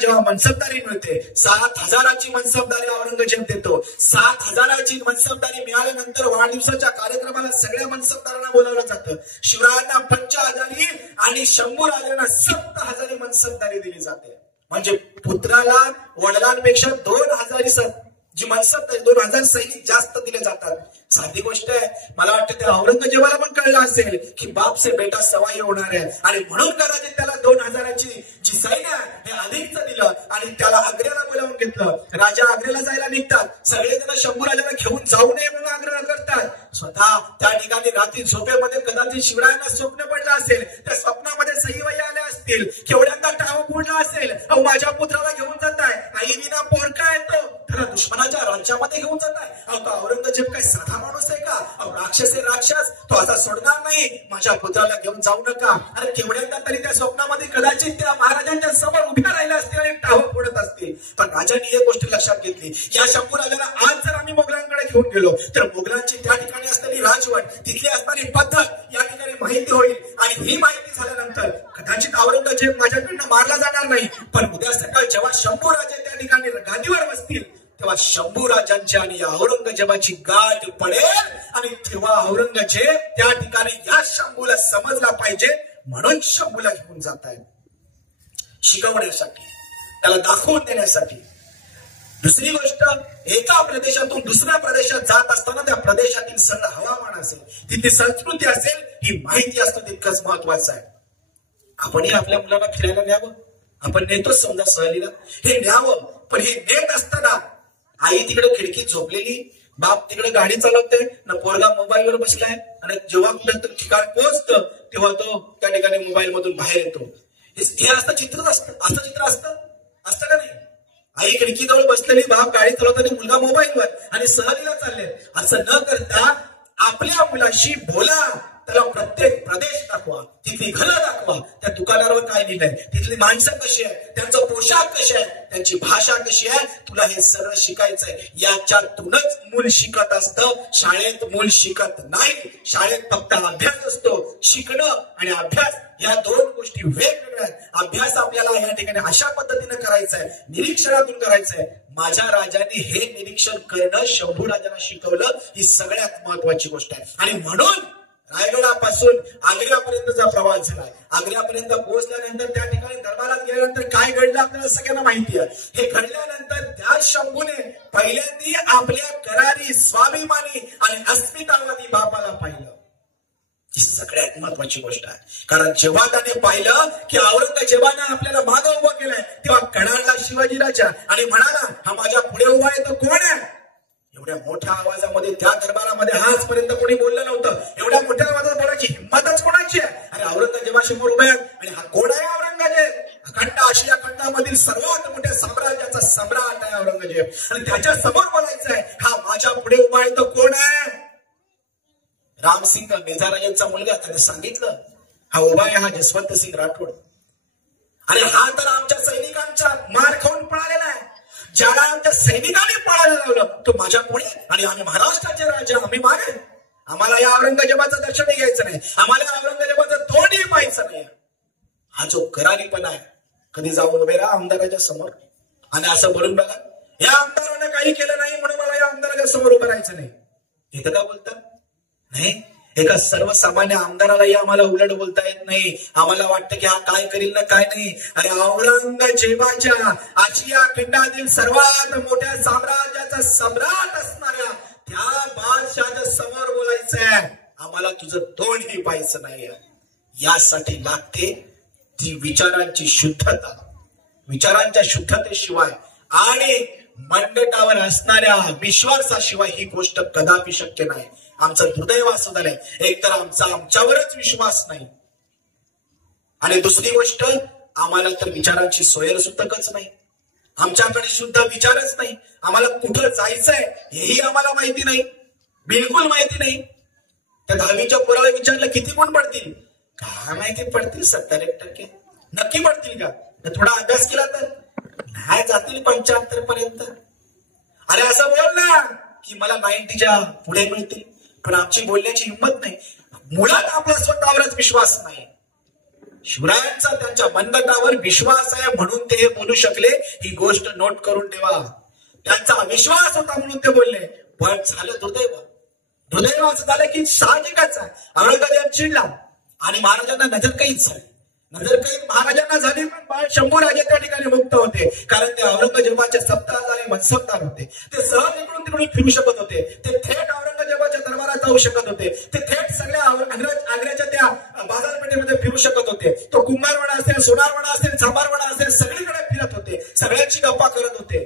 जेव्हा मनसबदारी मिळते, 7,000ची मनसबदारी औरंगजेब देतो. 7,000ची मनसबदारी मिळाल्यानंतर वाढदिवसाच्या कार्यक्रमाला सगळ्या मनसबदारांना बोलावलं जातं. शिवरायांना 5,000 आणि शंभू राजांना 7,000 मनसबदारी दिली जाते. म्हणजे पुत्राला वडिलांपेक्षा 2,000 जी मनसबदारी, 2,000 सैनिक जास्त दिले जातात. साधी गोष्ट आहे. मला वाटतं त्या औरंगजेबाला पण कळलं असेल की बाप से बेटा सवाई होणार आहे, आणि म्हणून कदाचित त्याला 2,000ची जी सैन्य हे अधिकच दिलं आणि त्याला आग्र्याला बोलावून घेतलं. राजा आग्र्याला जायला निघतात. सगळेजण शंभू राजाला घेऊन जाऊ नये म्हणून आग्रह करतात. स्वतः त्या ठिकाणी रात्री झोपेमध्ये कदाचित शिवरायांना स्वप्न पडलं असेल, त्या स्वप्नामध्ये सईबाई आल्या असतील, केवढ्यांदा टाव फोडला असेल, अहो माझ्या पुत्राला घेऊन जाताय, आई विना पोरका येतो, त्याला दुश्मनाच्या राज्यामध्ये घेऊन जाताय. अहो तो औरंगजेब काय साधा माणूस आहे का? अहो राक्षस आहे राक्षस, तो आता सोडणार नाही, माझ्या पुत्राला घेऊन जाऊ नका. अरे केवढ्यांदा तरी त्या स्वप्नामध्ये कदाचित त्या महाराजांच्या समोर उभ्या राहिल्या असतील आणि टाव फोडत असतील. पण राजांनी एक गोष्ट लक्षात घेतली, या शंभू राजाला आज जर आम्ही मोगलांकडे घेऊन गेलो तर मोगलांची त्या ठिकाणी असलेली राजवट, तिथली असणारी पद्धत या ठिकाणी माहिती होईल. आणि ही माहिती झाल्यानंतर कदाचित औरंगजेब माझ्याकडनं मारला जाणार नाही, पण उद्या सकाळ जेव्हा शंभू राजे त्या ठिकाणी गादीवर बसतील तेव्हा शंभू राजांची आणि या औरंगजेबाची गाठ पडेल. आणि तेव्हा औरंगजेब त्या ठिकाणी या शंभूला समजला पाहिजे, म्हणून शंभूला घेऊन जात आहे, शिकवण्यासाठी, त्याला दाखवून देण्यासाठी. दुसरी गोष्ट, एका प्रदेशातून दुसऱ्या प्रदेशात जात असताना त्या प्रदेशातील सगळं हवामान असेल, तिथली संस्कृती असेल, ही माहिती असणं तितकंच महत्वाचं आहे. आपणही आपल्या मुलांना फिरायला न्यावं. आपण नेतोच समजा सहलीला, हे न्यावं. पण हे नेत असताना आई तिकडे खिडकीत झोपलेली, बाप तिकडे गाडी चालवते ना, पोरगा मोबाईलवर बसलाय, आणि जेव्हा कुठं ठिकाण पोहोचतं तेव्हा तो त्या ठिकाणी मोबाईल मधून बाहेर येतो. हे असं चित्रच असतं. असं चित्र असतं का नाही? आई खिडकीजवळ बसलेली, बाप गाडी चालवताना, मुलगा मोबाईलवर, आणि सहलीला चालले. असं न करता आपल्या मुलाशी बोला, त्याला प्रत्येक प्रदेश दाखवा, तिथली घरं दाखवा, त्या दुकानावर काय लिहिलंय, तिथली माणसं कशी आहे, त्यांचा पोशाख कसे आहे, त्यांची भाषा कशी आहे, तुला हे सगळं शिकायचंय. याच्यातूनच मूल शिकत असतं. शाळेत मूल शिकत नाही. शाळेत फक्त अभ्यास असतो. शिकणं आणि अभ्यास या दोन गोष्टी वेगवेगळ्या आहेत. अभ्यास आपल्याला या ठिकाणी अशा पद्धतीने करायचा आहे, निरीक्षणातून करायचंय. माझ्या राजाने हे निरीक्षण करणं शंभू राजाला शिकवलं. ही सगळ्यात महत्वाची गोष्ट आहे. आणि म्हणून रायगडापासून आग्र्यापर्यंतचा प्रवास झालाय. आग्र्यापर्यंत पोहोचल्यानंतर त्या ठिकाणी दरबारात गेल्यानंतर काय घडलं आपल्याला सगळ्यांना माहिती आहे. हे घडल्यानंतर त्या शंभूने पहिल्यांदा आपल्या करारी, स्वाभिमानी आणि अस्मितावादी बापाला पाहिलं. ही सगळ्यात महत्वाची गोष्ट आहे. कारण जेव्हा त्याने पाहिलं की औरंगजेबाने आपल्याला मागं उभं केलंय, तेव्हा कणाडला शिवाजी राजा आणि म्हणाला, हा माझ्या पुढे उभा आहे तो कोण आहे? एवढ्या मोठ्या आवाजामध्ये त्या दरबारामध्ये आजपर्यंत कोणी बोललं नव्हतं. एवढ्या मोठ्या आवाजात बोलायची हिंमतच कोणाची आहे? अरे औरंगजेबासमोर उभे आहेत. आणि हा कोण आहे औरंगजेब? अखंड आशिया खंडामधील सर्वात मोठ्या साम्राज्याचा सम्राट आहे औरंगजेब, आणि त्याच्या समोर बोलायचं आहे, हा माझ्या पुढे उभा आहे तो कोण आहे? रामसिंग मेजाराजांचा मुलगा, त्याने सांगितलं, हा उभा आहे हा जसवंत सिंग राठोड. अरे हा तर आमच्या सैनिकांच्या मार खाऊन पळालेला आहे. ज्याला आमच्या सैनिकांनी पळायला लावलं तो माझ्या पुढे, आणि आम्ही महाराष्ट्राचे राजा, आम्ही मागे. आम्हाला या औरंगजेबाचं दर्शन घ्यायचं नाही, आम्हाला औरंगजेबाचं तोंडही पाहायचं नाही. हा जो करारीपणा आहे, कधी जाऊन उभे राहा आमदाराच्या समोर आणि असं बोलून बघा, या आमदारानं काही केलं नाही म्हणून मला या आमदाराच्या समोर उभं राहायचं नाही. इथं का बोलतात? नाही, एका सर्वसामान्य आमदारालाही आम्हाला उलट बोलता येत नाही. आम्हाला वाटतं की हा काय करील ना काय नाही. अरे औरंगजेबाच्या आशिया खंडातील सर्वात मोठ्या साम्राज्याचा सम्राट असणाऱ्या त्या बादशाच्या समोर बोलायचंय. आम्हाला तुझं तोंडही पाहायचं नाही. यासाठी लागते ती विचारांची शुद्धता. विचारांच्या शुद्धतेशिवाय आणि मंडटावर असणाऱ्या विश्वासाशिवाय ही गोष्ट कदापि शक्य नाही. आमचं दुर्दैव असं झालंय, एकतर आमच्यावरच विश्वास नाही, आणि दुसरी गोष्ट आम्हाला तर विचारांची सोयर सुतकच नाही. आमच्याकडे शुद्ध विचारच नाही. आम्हाला कुठं जायचंय हेही आम्हाला माहिती नाही, बिलकुल माहिती नाही. त्या 10वीच्या पोराला विचारलं किती गुण पडतील, काय माहिती पडतील 70% नक्की पडतील का, थोडा अभ्यास केला तर नाही जातील 75 पर्यंत. अरे असं बोल ना की मला 90च्या पुढे मिळतील. पण आमची बोलण्याची हिंमत नाही. मुळात आपला स्वतःवरच विश्वास नाही. शिवरायांचा त्यांच्या मनगटावर विश्वास आहे म्हणून ते हे बोलू शकले. ही गोष्ट नोट करून ठेवा. त्यांचा विश्वास होता म्हणून ते बोलले. पण झालं दुर्दैव असं झालं की साहजिकच आहे. औरंगजेब चिडला आणि महाराजांना नजरकैद झाली. नजरकैद महाराजांना झाली, पण बाळ शंभूराजे त्या ठिकाणी मुक्त होते. कारण ते औरंगजेबाचे सप्ताहधारी मनसबदार होते. ते सहज इकडून तिकडून फिरू शकत होते. ते थेट औरंगजेबाच्या दरबारात जाऊ शकत होते. ते थेट सगळ्या आग्र्याच्या त्या बाजारपेठेमध्ये फिरू शकत होते. तो कुंभारवाडा असेल, सोनारवाडा असेल, सांबारवाडा असेल, सगळीकडे फिरत होते. सगळ्यांची गप्पा करत होते.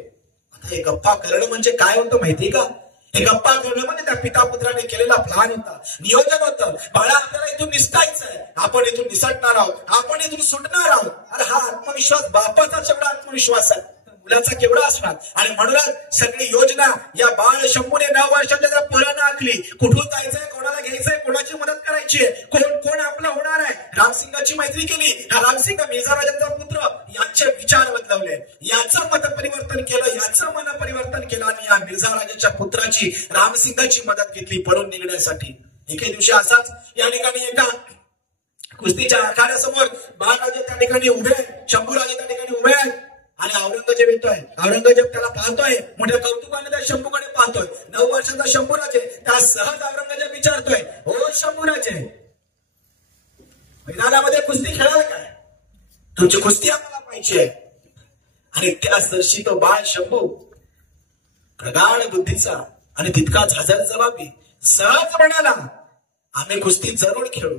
आता हे गप्पा करणं म्हणजे काय होतं माहितीये का? हे गप्पा करणं म्हणजे त्या पिता पुत्राने केलेला प्लॅन होता, नियोजन होतं. बाळा आपल्याला इथून निसटायचंय, आपण इथून निसटणार आहोत, आपण इथून सुटणार आहोत. अरे हा आत्मविश्वास बापाचा जेवढा आत्मविश्वास आहे मुलाचा केवढा असणार. आणि म्हणूनच सगळी योजना या बाळ शंभूने 9 वर्षाच्या पोरांना आखली. कुठून जायचंय, कोणाला घ्यायचंय, कोणाची मदत करायची, कोण आपला होणार आहे. रामसिंगाची मैत्री केली. हा रामसिंग मिर्झा राजांचा पुत्र, याचे विचार बदलवले, याचं मत परिवर्तन केलं, याचं मन परिवर्तन केलं आणि या मिर्झा राजाच्या पुत्राची रामसिंगाची मदत घेतली पळून निघण्यासाठी. एके दिवशी असाच या ठिकाणी एका कुस्तीच्या आखाड्यासमोर बाळराजे त्या ठिकाणी उभे आहेत, शंभूराजे त्या ठिकाणी उभे आहेत आणि औरंगजेब येतोय. औरंगजेब त्याला पाहतोय, मोठ्या कौतुकाने त्या शंभूकडे पाहतोय. 9 वर्षाचा शंभूराजे त्या सहज औरंगजेब विचारतोय, हो शंभूराजे, मैदानामध्ये कुस्ती खेळाल काय? तुमची कुस्ती आम्हाला पाहिजे आहे. आणि त्या सरशी तो बाळ शंभू प्रगाढ बुद्धीचा आणि तितकाच हजर जबाबी सहज म्हणाला, आम्ही कुस्ती जरूर खेळू,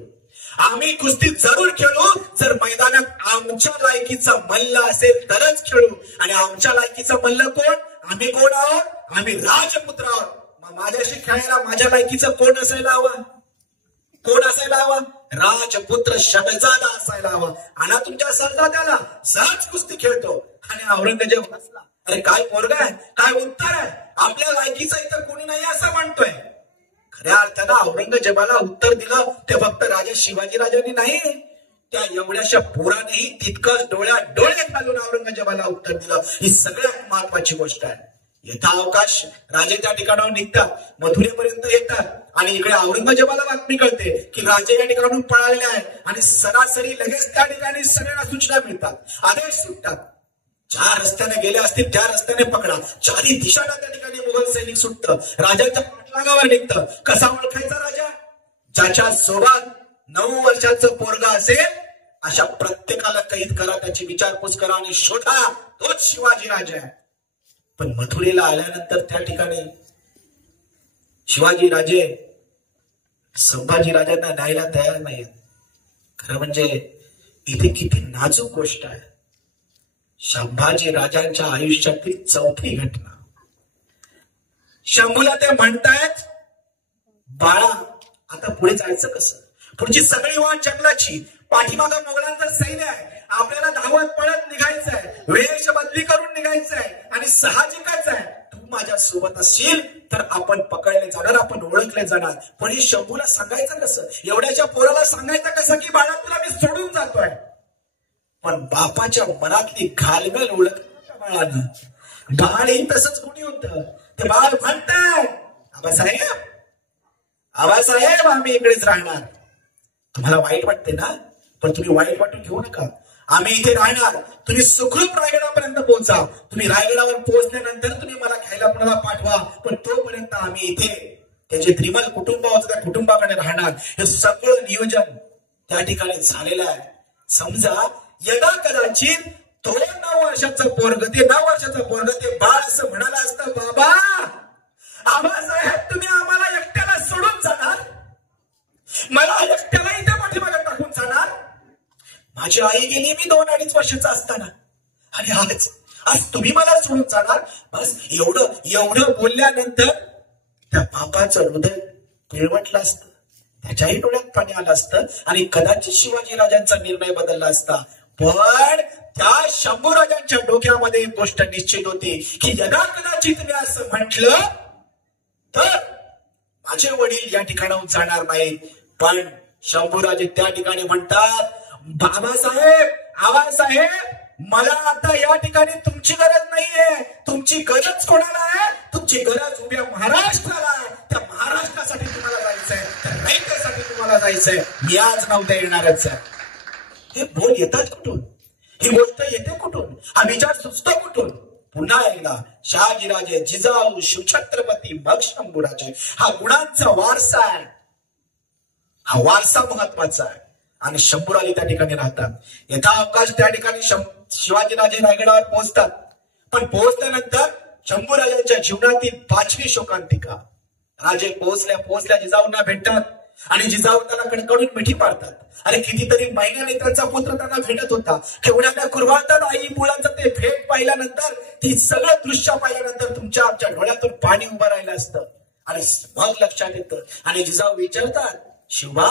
आम्ही कुस्ती जरूर खेळू. जर मैदानात आमच्या लायकीचा मल्ल असेल तरच खेळू. आणि आमच्या लायकीचा मल्ल कोण? आम्ही कोण आहोत? आम्ही राजपुत्र आहोत. माझ्याशी खेळायला माझ्या लायकीचं कोण असायला हवं? कोण असायला हवं? राजपुत्र शहजादा असायला हवा. आणि तुमच्या शहजाद्याला सहज कुस्ती खेळतो. आणि औरंगजेब हसला, अरे काय पोरगा आहे, काय उत्तर आहे, आपल्या लायकीचं इथं कोणी नाही असं म्हणतोय. खऱ्या अर्थानं औरंगजेबाला उत्तर दिलं ते फक्त राजा शिवाजी राजांनी नाही, त्या एवढ्याशा पोरानेही तितकंच डोळ्यात डोळे घालून औरंगजेबाला उत्तर दिलं. ही सगळ्यात महत्वाची गोष्ट आहे. यथावकाश राजे त्या ठिकाणाहून निघतात, मथुरेपर्यंत येतात आणि इकडे औरंगजेबाला बातमी कळते की राजे या ठिकाणाहून पळालेले आहेत. आणि सरासरी लगेच त्या ठिकाणी सगळ्यांना सूचना मिळतात, आदेश सुटतात. ज्या रस्त्याने गेले असतील त्या रस्त्याने पकडा. चारी दिशाला त्या ठिकाणी मुघल सैनिक सुटतं, राजाच्या पाठलागावर निघतं. कसा ओळखायचा राजा? ज्याच्या सोबत 9 वर्षाचं पोरगा असेल अशा प्रत्येकाला कैद करा, त्याची विचारपूस करा आणि शोधा, तोच शिवाजी राजा आहे. पण मथुरेला आल्यानंतर त्या ठिकाणी शिवाजी राजे संभाजी राजांना न्यायला तयार नाहीत. खरं म्हणजे इथे किती नाजूक गोष्ट आहे. संभाजी राजांच्या आयुष्यातील 4थी घटना. शंभूला ते म्हणतायत, बाळा आता पुढे जायचं कसं? पुढची सगळी वाट जंगलाची, पाठीमागं मोगलांचं सैन्य आहे, आपल्याला धावत पळत निघायचंय, वेश बदली करून निघायचंय. आणि साहजिकच आहे, तू माझ्या सोबत असशील तर आपण पकडले जाणार, आपण ओळखले जाणार. पण हे शंभूला सांगायचं कसं? एवढ्याच्या पोराला सांगायचं कसं की बाळा तुला मी सोडून जातोय? पण बापाच्या मनातली घालमेल ओळख बाळानं. बाळही तसंच गुणी होतं. ते बाळ म्हणतंय, आबासाहेब आम्ही इकडेच राहणार. तुम्हाला वाईट वाटते ना? पण तुम्ही वाईट वाटून घेऊ नका. आम्ही इथे राहणार. तुम्ही सुखरूप रायगडापर्यंत पोहोचा. तुम्ही रायगडावर पोहोचल्यानंतर तुम्ही मला घ्यायला कोणाला पाठवा. पण तोपर्यंत आम्ही इथे त्याचे त्रिमल कुटुंब होतं त्या कुटुंबाकडे राहणार. हे सगळं नियोजन त्या ठिकाणी झालेलं आहे. समजा यदा कदाचित तो 9 वर्षाचं पोरग, ते 9 वर्षाचं पोरग ते बाळ असं म्हणाला असतं, बाबा आबासाहेब तुम्ही आम्हाला एकट्याला सोडून जाणार, मला एकट्याला इथे पाठीमागे टाकून जाणार. माझी आई गेली मी 2-2.5 वर्षाचा असताना, आणि आज तुम्ही मला सोडून जाणार. बस एवढं बोलल्यानंतर त्या बापाचं हृदय पिळवटलं असतं, त्याच्याही डोळ्यात पाणी आलं असतं आणि कदाचित शिवाजी राजांचा निर्णय बदलला असता. पण त्या शंभूराजांच्या डोक्यामध्ये एक गोष्ट निश्चित होती की यदा कदाचित मी असं म्हटलं तर माझे वडील या ठिकाणाहून जाणार नाहीत. पण शंभूराजे त्या ठिकाणी म्हणतात, बाबासाहेब आबासाहेब मला आता या ठिकाणी तुमची गरज नाहीये. तुमची गरज कोणाला आहे? तुमची गरज उभ्या महाराष्ट्राला आहे. त्या महाराष्ट्रासाठी तुम्हाला जायचंय, त्या रयतेसाठी तुम्हाला जायचंय. मी आज नव्हते येणारच आहे. हे बोल येतात कुठून? ही गोष्ट येते कुठून? हा विचार सुचतो कुठून? पुन्हा एकदा शहाजीराजे, जिजाऊ, शिवछत्रपती, मग शंभूराजे हा गुणांचा वारसा आहे. हा वारसा महत्वाचा आहे. आणि शंभूराजे त्या ठिकाणी राहतात. यथा अवकाश त्या ठिकाणी शिवाजीराजे रायगडावर पोहोचतात. पण पोहोचल्यानंतर शंभूराजांच्या जीवनातील 5वी शोकांतिका. राजे पोहोचल्या जिजाऊंना भेटतात आणि जिजाऊ त्यांना कणकणून मिठी मारतात. अरे कितीतरी महिन्याने त्यांचा पुत्र त्यांना भेटत होता. केवढ्या कुरवाळतात आई मुलांचं ते भेट पाहिल्यानंतर, ती सगळं दृश्य पाहिल्यानंतर तुमच्या आमच्या डोळ्यातून पाणी उभं राहिलं असतं. आणि मग लक्षात येतं आणि जिजाऊ विचारतात, शिवबा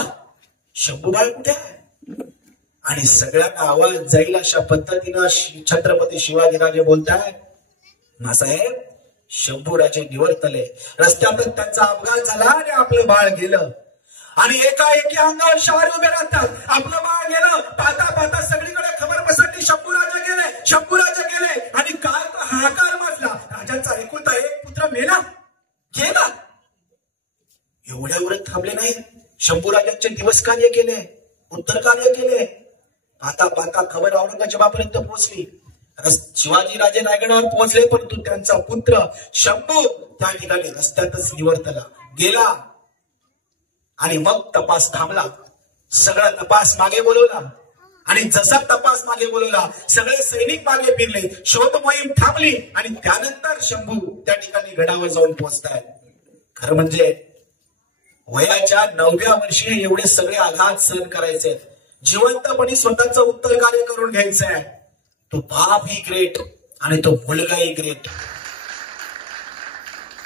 शंभूबाळ कुठे आहे? आणि सगळ्यांना आवाज जाईल अशा पद्धतीनं छत्रपती शिवाजीराजे बोलताय, मासाहेब शंभूराजे निवर्तले. रस्त्यातच त्यांचा अपघात झाला आणि आपलं बाळ गेलं. आणि एकाएकी अंगावर शहारे उभे राहतात. आपलं बाळ गेलं. पाहता पाहता सगळीकडे खबर पसरली, शंभूराजे गेले, शंभूराजे गेले. आणि काय तो हाहाकार माजला. राजांचा एकुलता एक पुत्र मेला, गेला. एवढ्यावर थांबले नाही. शंभूराजांचे दिवस कार्य केले, उत्तर कार्य केले. पाहता पाहता खबर औरंगजेबापर्यंत पोहोचली. शिवाजीराजे रायगडावर पोहोचले, परंतु त्यांचा पुत्र शंभू त्या ठिकाणी रस्त्यातच निवर्तला, गेला. आणि मग तपास थांबला. सगळा तपास मागे बोलवला. आणि जसा तपास मागे बोलवला, सगळे सैनिक मागे फिरले, शोध मोहीम थांबली. आणि त्यानंतर शंभू त्या ठिकाणी गडावर जाऊन पोहोचतायत. खरं म्हणजे वयाच्या 9व्या वर्षी एवढे सगळे आघात सहन करायचे, जिवंतपणी स्वतःचं उत्तर कार्य करून घ्यायचंय. तो बाप ही ग्रेट आणि तो मुलगाही ग्रेट.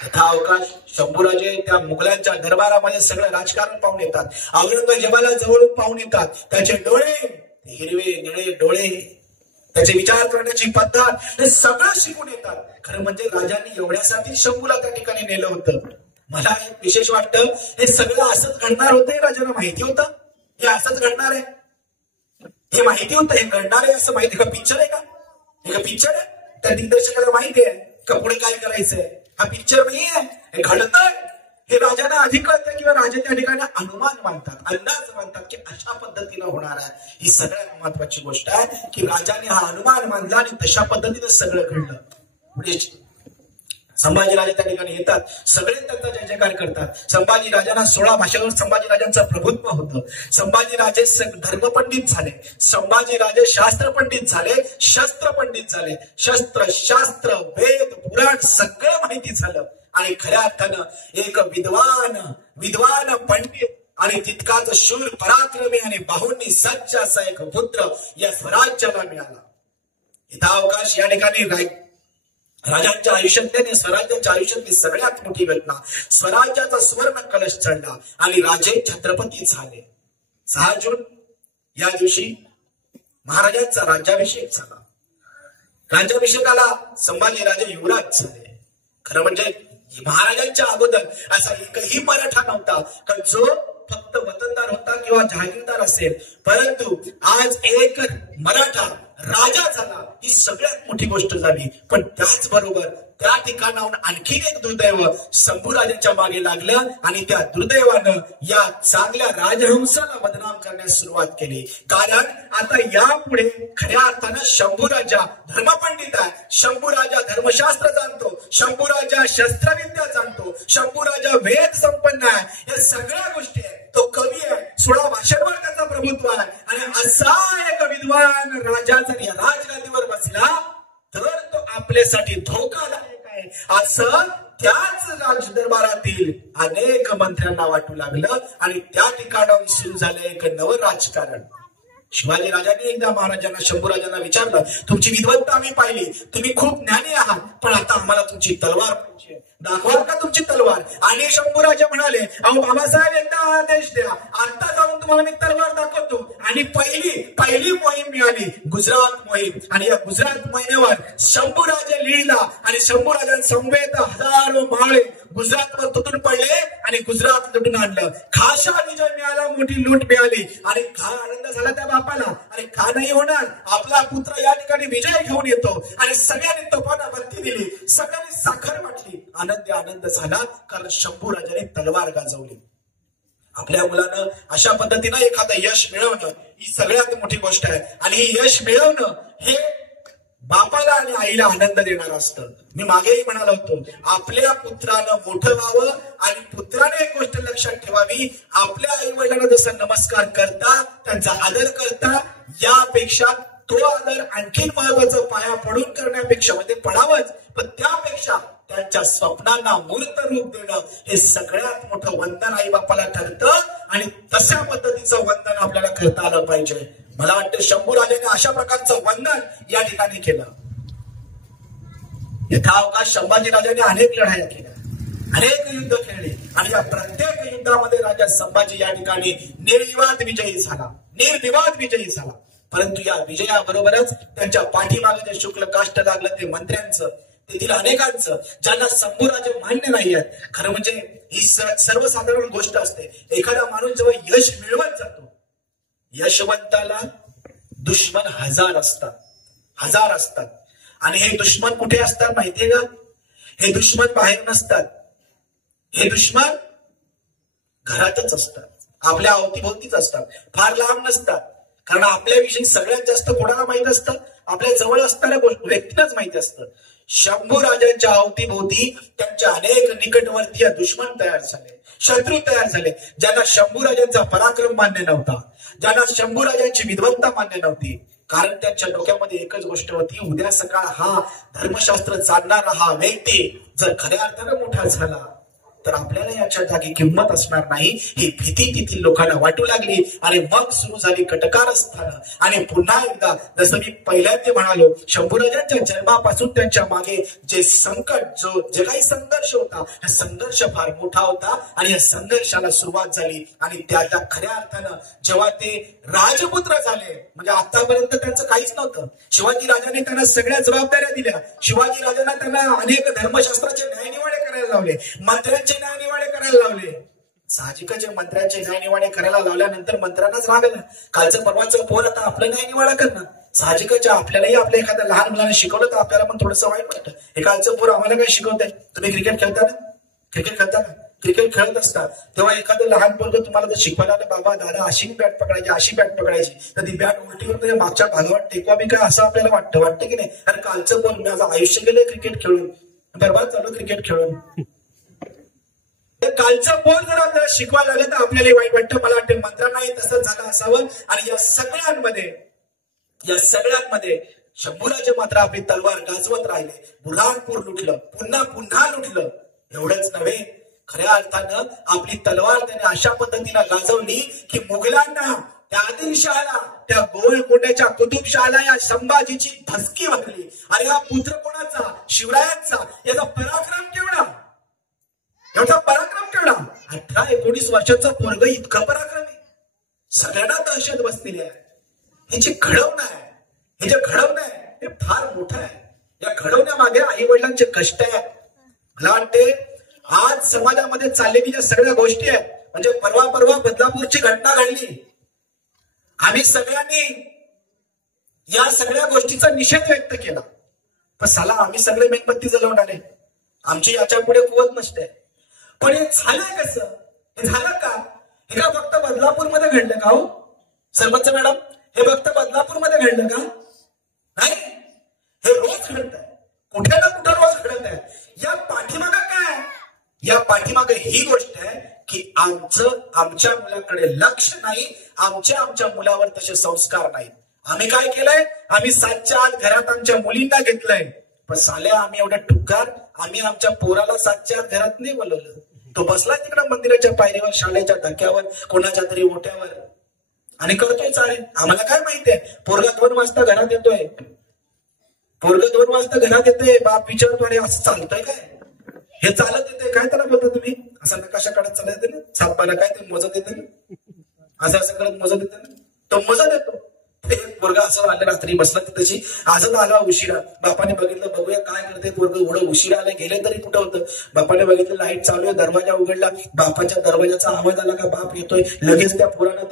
यथा अवकाश शंभूराजे त्या मुघलांच्या दरबारामध्ये सगळं राजकारण पाहून येतात. औरंगजेबाला जवळून पाहून येतात. त्याचे डोळे हिरवे निळे डोळे, त्याचे विचार करण्याची पद्धत, हे सगळं शिकून येतात. खरं म्हणजे राजांनी एवढ्यासाठी शंभूला त्या ठिकाणी नेलं होतं. मला एक विशेष वाटतं, हे सगळं असंच घडणार होतं. हे राजांना माहिती होतं हे असंच घडणार आहे. हे माहिती होतं हे घडणार आहे असं माहिती. का पिक्चर आहे का? हे पिक्चर आहे. त्या दिग्दर्शकाला माहिती आहे का पुढे काय करायचंय. हा पिक्चर नाहीये, हे घडतंय. हे राजांना आधी कळतं किंवा राजा त्या ठिकाणी अनुमान मानतात, अंदाज मानतात की अशा पद्धतीनं होणार आहे. ही सगळ्यात महत्वाची गोष्ट आहे की राजाने हा अनुमान मानला आणि तशा पद्धतीनं सगळं घडलं. पुढे संभाजीराजे त्या ठिकाणी येतात. सगळे त्यांचा जय जयकार करतात. संभाजीराजांना 16 भाषेवर संभाजीराजांचं प्रभुत्व होतं. संभाजीराजे धर्मपंडित झाले. संभाजीराजे शास्त्रपंडित झाले, शस्त्रपंडित झाले. शस्त्र शास्त्र वेद पुराण सगळं माहिती झालं. आणि खऱ्या अर्थानं एक विद्वान पंडित आणि तितकाच शूर पराक्रमी आणि बाहुंनी सज्ज असा एक पुत्र या स्वराज्याला मिळाला. इथं अवकाश या ठिकाणी राजांच्या आयुष्यातल्या स्वराज्याच्या आयुष्यातली सगळ्यात मोठी घटना, स्वराज्याचा सुवर्ण कलश चढला आणि राजे छत्रपती झाले. 6 जून या दिवशी महाराजांचा राज्याभिषेक झाला. राज्याभिषेकाला संभाजीराजे युवराज झाले. खरं म्हणजे महाराजांच्या अगोदर असा एकही मराठा नव्हता का जो फक्त वतनदार होता किंवा जहागीरदार असेल, परंतु आज एक मराठा राजा झाला. ही सगळ्यात मोठी गोष्ट झाली. पण त्याचबरोबर त्या ठिकाणाहून आणखी एक दुर्दैव शंभूराजांच्या मागे लागलं आणि त्या दुर्दैवानं या चांगल्या राजहंसाला बदनाम करण्यास सुरुवात केली. कारण आता यापुढे खऱ्या अर्थानं शंभूराजा धर्मपंडित आहे. शंभूराजा धर्मशास्त्र जाणतो. शंभूराजा शस्त्रविद्या जाणतो. शंभूराजा वेद संपन्न आहे. या सगळ्या गोष्टी आहेत. तो कवी आहे. 16 भाषेवर त्याचा प्रभुत्व आहे. आणि असा एक विद्वान राजा जर या राजगादीवर बसला तर तो आपल्यासाठी धोकादायक आहे असं त्याच राजदरबारातील अनेक मंत्र्यांना वाटू लागलं. आणि त्या ठिकाणाहून सुरू झालं एक नवं राजकारण. शिवाजी राजांनी एकदा महाराजांना शंभूराजांना विचारलं, तुमची विद्वत्ता आम्ही पाहिली, तुम्ही खूप ज्ञानी आहात, पण आता आम्हाला तुमची तलवार पाहिजे, दाखवाल का तुमची तलवार? आणि शंभूराजे म्हणाले, अहो बाबासाहेब एकदा आदेश द्या, आता जाऊन तुम्हाला मी तलवार दाखवतो. आणि पहिली मोहीम मिळाली, गुजरात मोहीम. आणि या गुजरात मोहिमेवर शंभूराजे लीडला आणि शंभूराजांसमवेत हजारो माळे गुजरातवर तुटून पडले आणि गुजरात लुटून आणलं. खाशा विजय मिळाला, मोठी लूट मिळाली. आणि खा आनंद झाला त्या बापाला. आणि खा नाही होणार, आपला पुत्र या ठिकाणी विजय घेऊन येतो. आणि सगळ्यांनी तोफाना बत्ती दिली, सगळ्यांनी साखर वाटली. आनंद झाला, कारण शंभूराजाने तलवार गाजवली. आपल्या मुलानं अशा पद्धतीनं एखादं यश मिळवणं ही सगळ्यात मोठी गोष्ट आहे. आणि हे यश मिळवणं हे बापाला आणि आईला आनंद देणार असतं. मी मागेही म्हणालो होतो, आपल्या पुत्रानं मोठं व्हावं आणि पुत्राने एक गोष्ट लक्षात ठेवावी, आपल्या आई वडिलांना जसं नमस्कार करता, त्यांचा आदर करता, यापेक्षा तो आदर आणखीन महत्वाचं पाया पडून करण्यापेक्षा, म्हणजे पडावंच, पण त्यापेक्षा त्यांच्या स्वप्नांना मूर्त रूप देणं हे सगळ्यात मोठं वंदन आई बापाला ठरतं. आणि तशा पद्धतीचं वंदन आपल्याला करता आलं पाहिजे. मला वाटतं शंभूराजाने अशा प्रकारचं वंदन या ठिकाणी केलं. यथावकाश संभाजीराजाने अनेक लढाया केल्या, अनेक युद्ध खेळले. आणि या प्रत्येक युद्धामध्ये राजा संभाजी या ठिकाणी निर्विवाद विजयी झाला. परंतु या विजयाबरोबरच त्यांच्या पाठीमागे जे शुक्ल काष्ट लागलं ते मंत्र्यांचं, तेथील अनेकांचं, ज्यांना शंभूराजे मान्य नाही आहेत. खरं म्हणजे ही सर्वसाधारण गोष्ट असते. एखादा माणूस जेव्हा यश मिळवत जातो, यशवंताला दुश्मन हजार असतात. आणि हे दुश्मन कुठे असतात माहितीये का? हे दुश्मन बाहेर नसतात, हे दुश्मन घरातच असतात, आपल्या अवतीभोवतीच असतात, फार लांब नसतात. कारण आपल्याविषयी सगळ्यात जास्त कोणाला माहित असतं? आपल्या जवळ असणाऱ्या व्यक्तींनाच माहिती असतं. शंभूराजांच्या अवतीभोवती त्यांच्या अनेक निकटवर्तीय दुश्मन तयार झाले, शत्रू तयार झाले, ज्यांना शंभूराजांचा पराक्रम मान्य नव्हता, ज्यांना शंभूराजांची विद्वत्ता मान्य नव्हती. कारण त्यांच्या डोक्यामध्ये एकच गोष्ट होती, उद्या सकाळ हा धर्मशास्त्र जाणणारा हा व्यक्ती जर खऱ्या अर्थानं मोठा झाला तर आपल्याला याच्या जागी किंमत असणार नाही, ही भीती तेथील लोकांना वाटू लागली. आणि मग सुरू झाली कटकारस्थानं. आणि पुन्हा एकदा जसं मी पहिल्यांदा म्हणालो, शंभूराजांच्या जन्मापासून त्यांच्या मागे जे संकट, जे काही संघर्ष होता, हा संघर्ष फार मोठा होता. आणि या संघर्षाला सुरुवात झाली. आणि त्या खऱ्या अर्थानं जेव्हा ते राजपुत्र झाले, म्हणजे आतापर्यंत त्यांचं काहीच नव्हतं. शिवाजी राजाने त्यांना सगळ्या जबाबदाऱ्या दिल्या. शिवाजी राजांना त्यांना अनेक धर्मशास्त्राचे न्यायनिवाडे करायला लावले, मंत्र्यांचे न्यायनिवाडे करायला लावले. साहजिकच मंत्र्यांचे न्यायनिवाडे करायला लावल्यानंतर मंत्र्यांनाच राग आला. कालचं परवाचं पोर आता आपलं न्यायनिवाडा करणार. साहजिकच आपल्यालाही आपल्या एखाद्या लहान मुलाने शिकवलं तर आपल्याला पण थोडंसं वाईट वाटतं. हे कालचं पोर आम्हाला काय शिकवतंय? तुम्ही क्रिकेट खेळता ना? क्रिकेट खेळत असतात तेव्हा एखादं लहान पोरग तुम्हाला जर शिकवायला आलं, बाबा दादा अशी बॅट पकडायची, तर ती बॅट उलटी होऊन मागच्या भागावर टेकवावी काय असं आपल्याला वाटतं की नाही? अरे कालचं पोर, माझं आयुष्य गेलं क्रिकेट खेळून, बरबाद झालं क्रिकेट खेळून. कालचं पोर जर आपल्याला शिकवायला लागलं तर आपल्याला वाईट वाटतं. मला वाटतं मंत्र्यांनाही तसंच झालं असावं. आणि या सगळ्यांमध्ये शंभूराजे मात्र आपली तलवार गाजवत राहिले. बुरहानपूर लुटलं, पुन्हा लुटलं. एवढंच नव्हे, खऱ्या अर्थानं आपली तलवार त्याने अशा पद्धतीनं गाजवली की मुघलांना, त्या आदिलशहाला, त्या गोवळकोंड्याच्या कुतुबशहाला या संभाजीची धसकी वाटली. आणि हा पुत्र कोणाचा? शिवरायांचा. याचा पराक्रम केवढा? 18-19 वर्षाचा पोरग इतकं पराक्रमी. सगळ्यांना दहशत बसलेली आहे. हे जे घडवणं आहे हे फार मोठं आहे. या घडवण्यामागे आई वडिलांचे कष्ट आहेत. मला वाटते आज समाजामध्ये चाललेली ज्या सगळ्या गोष्टी आहेत, म्हणजे परवा बदलापूरची घटना घडली, आम्ही सगळ्यांनी या सगळ्या गोष्टीचा निषेध व्यक्त केला. पण साला आम्ही सगळे मेणबत्ती जलवणारे, आमची याच्या पुढे कुवत नसते. पण हे झालंय कसं? हे झालं का? हे का फक्त बदलापूरमध्ये घडलं का हो सरपंच मॅडम? हे फक्त बदलापूरमध्ये घडलं का? नाही, हे रोज घडत आहे, कुठे ना कुठे रोज घडत आहे. या पाठीमागं काय? या पाठीमागं ही गोष्ट आहे की आमच्या मुलाकडे लक्ष नाही, आमच्या मुलावर तसे संस्कार नाहीत. आम्ही काय केलंय? आम्ही 7च्या आत घरात आमच्या मुलींना घेतलंय. पण साल्या आम्ही एवढा टुकार, आम्ही आमच्या पोराला 7च्या आत घरात नाही बोलवलं. तो बसला तिकडं मंदिराच्या पायरीवर, शाळेच्या धक्क्यावर, कोणाच्या तरी ओट्यावर आणि करतोय चालेल. आम्हाला काय माहितीये? पोरगा 2 वाजता घरात येतोय, बाप विचारतो अरे असं चालतंय काय? हे चालत येते काय त्याला बोलता तुम्ही? असा नकाशा काढत चालत येते ना, सातबारा काय ते मोजत येते ना, असं असं करत मोजत येते ना, तो मोजत येतो. ते पोरगा असं आलं रात्री बसला त्याची, आजच आला उशिरा. बापाने बघितलं, बघूया काय करते पोरग, एवढं उशिरा आलं, गेले तरी कुठं होतं. बापाने बघितलं लाईट चालू आहे, दरवाजा उघडला, बापाच्या दरवाजाचा आवाज आला का बाप येतोय. लगेच त्या पोरानं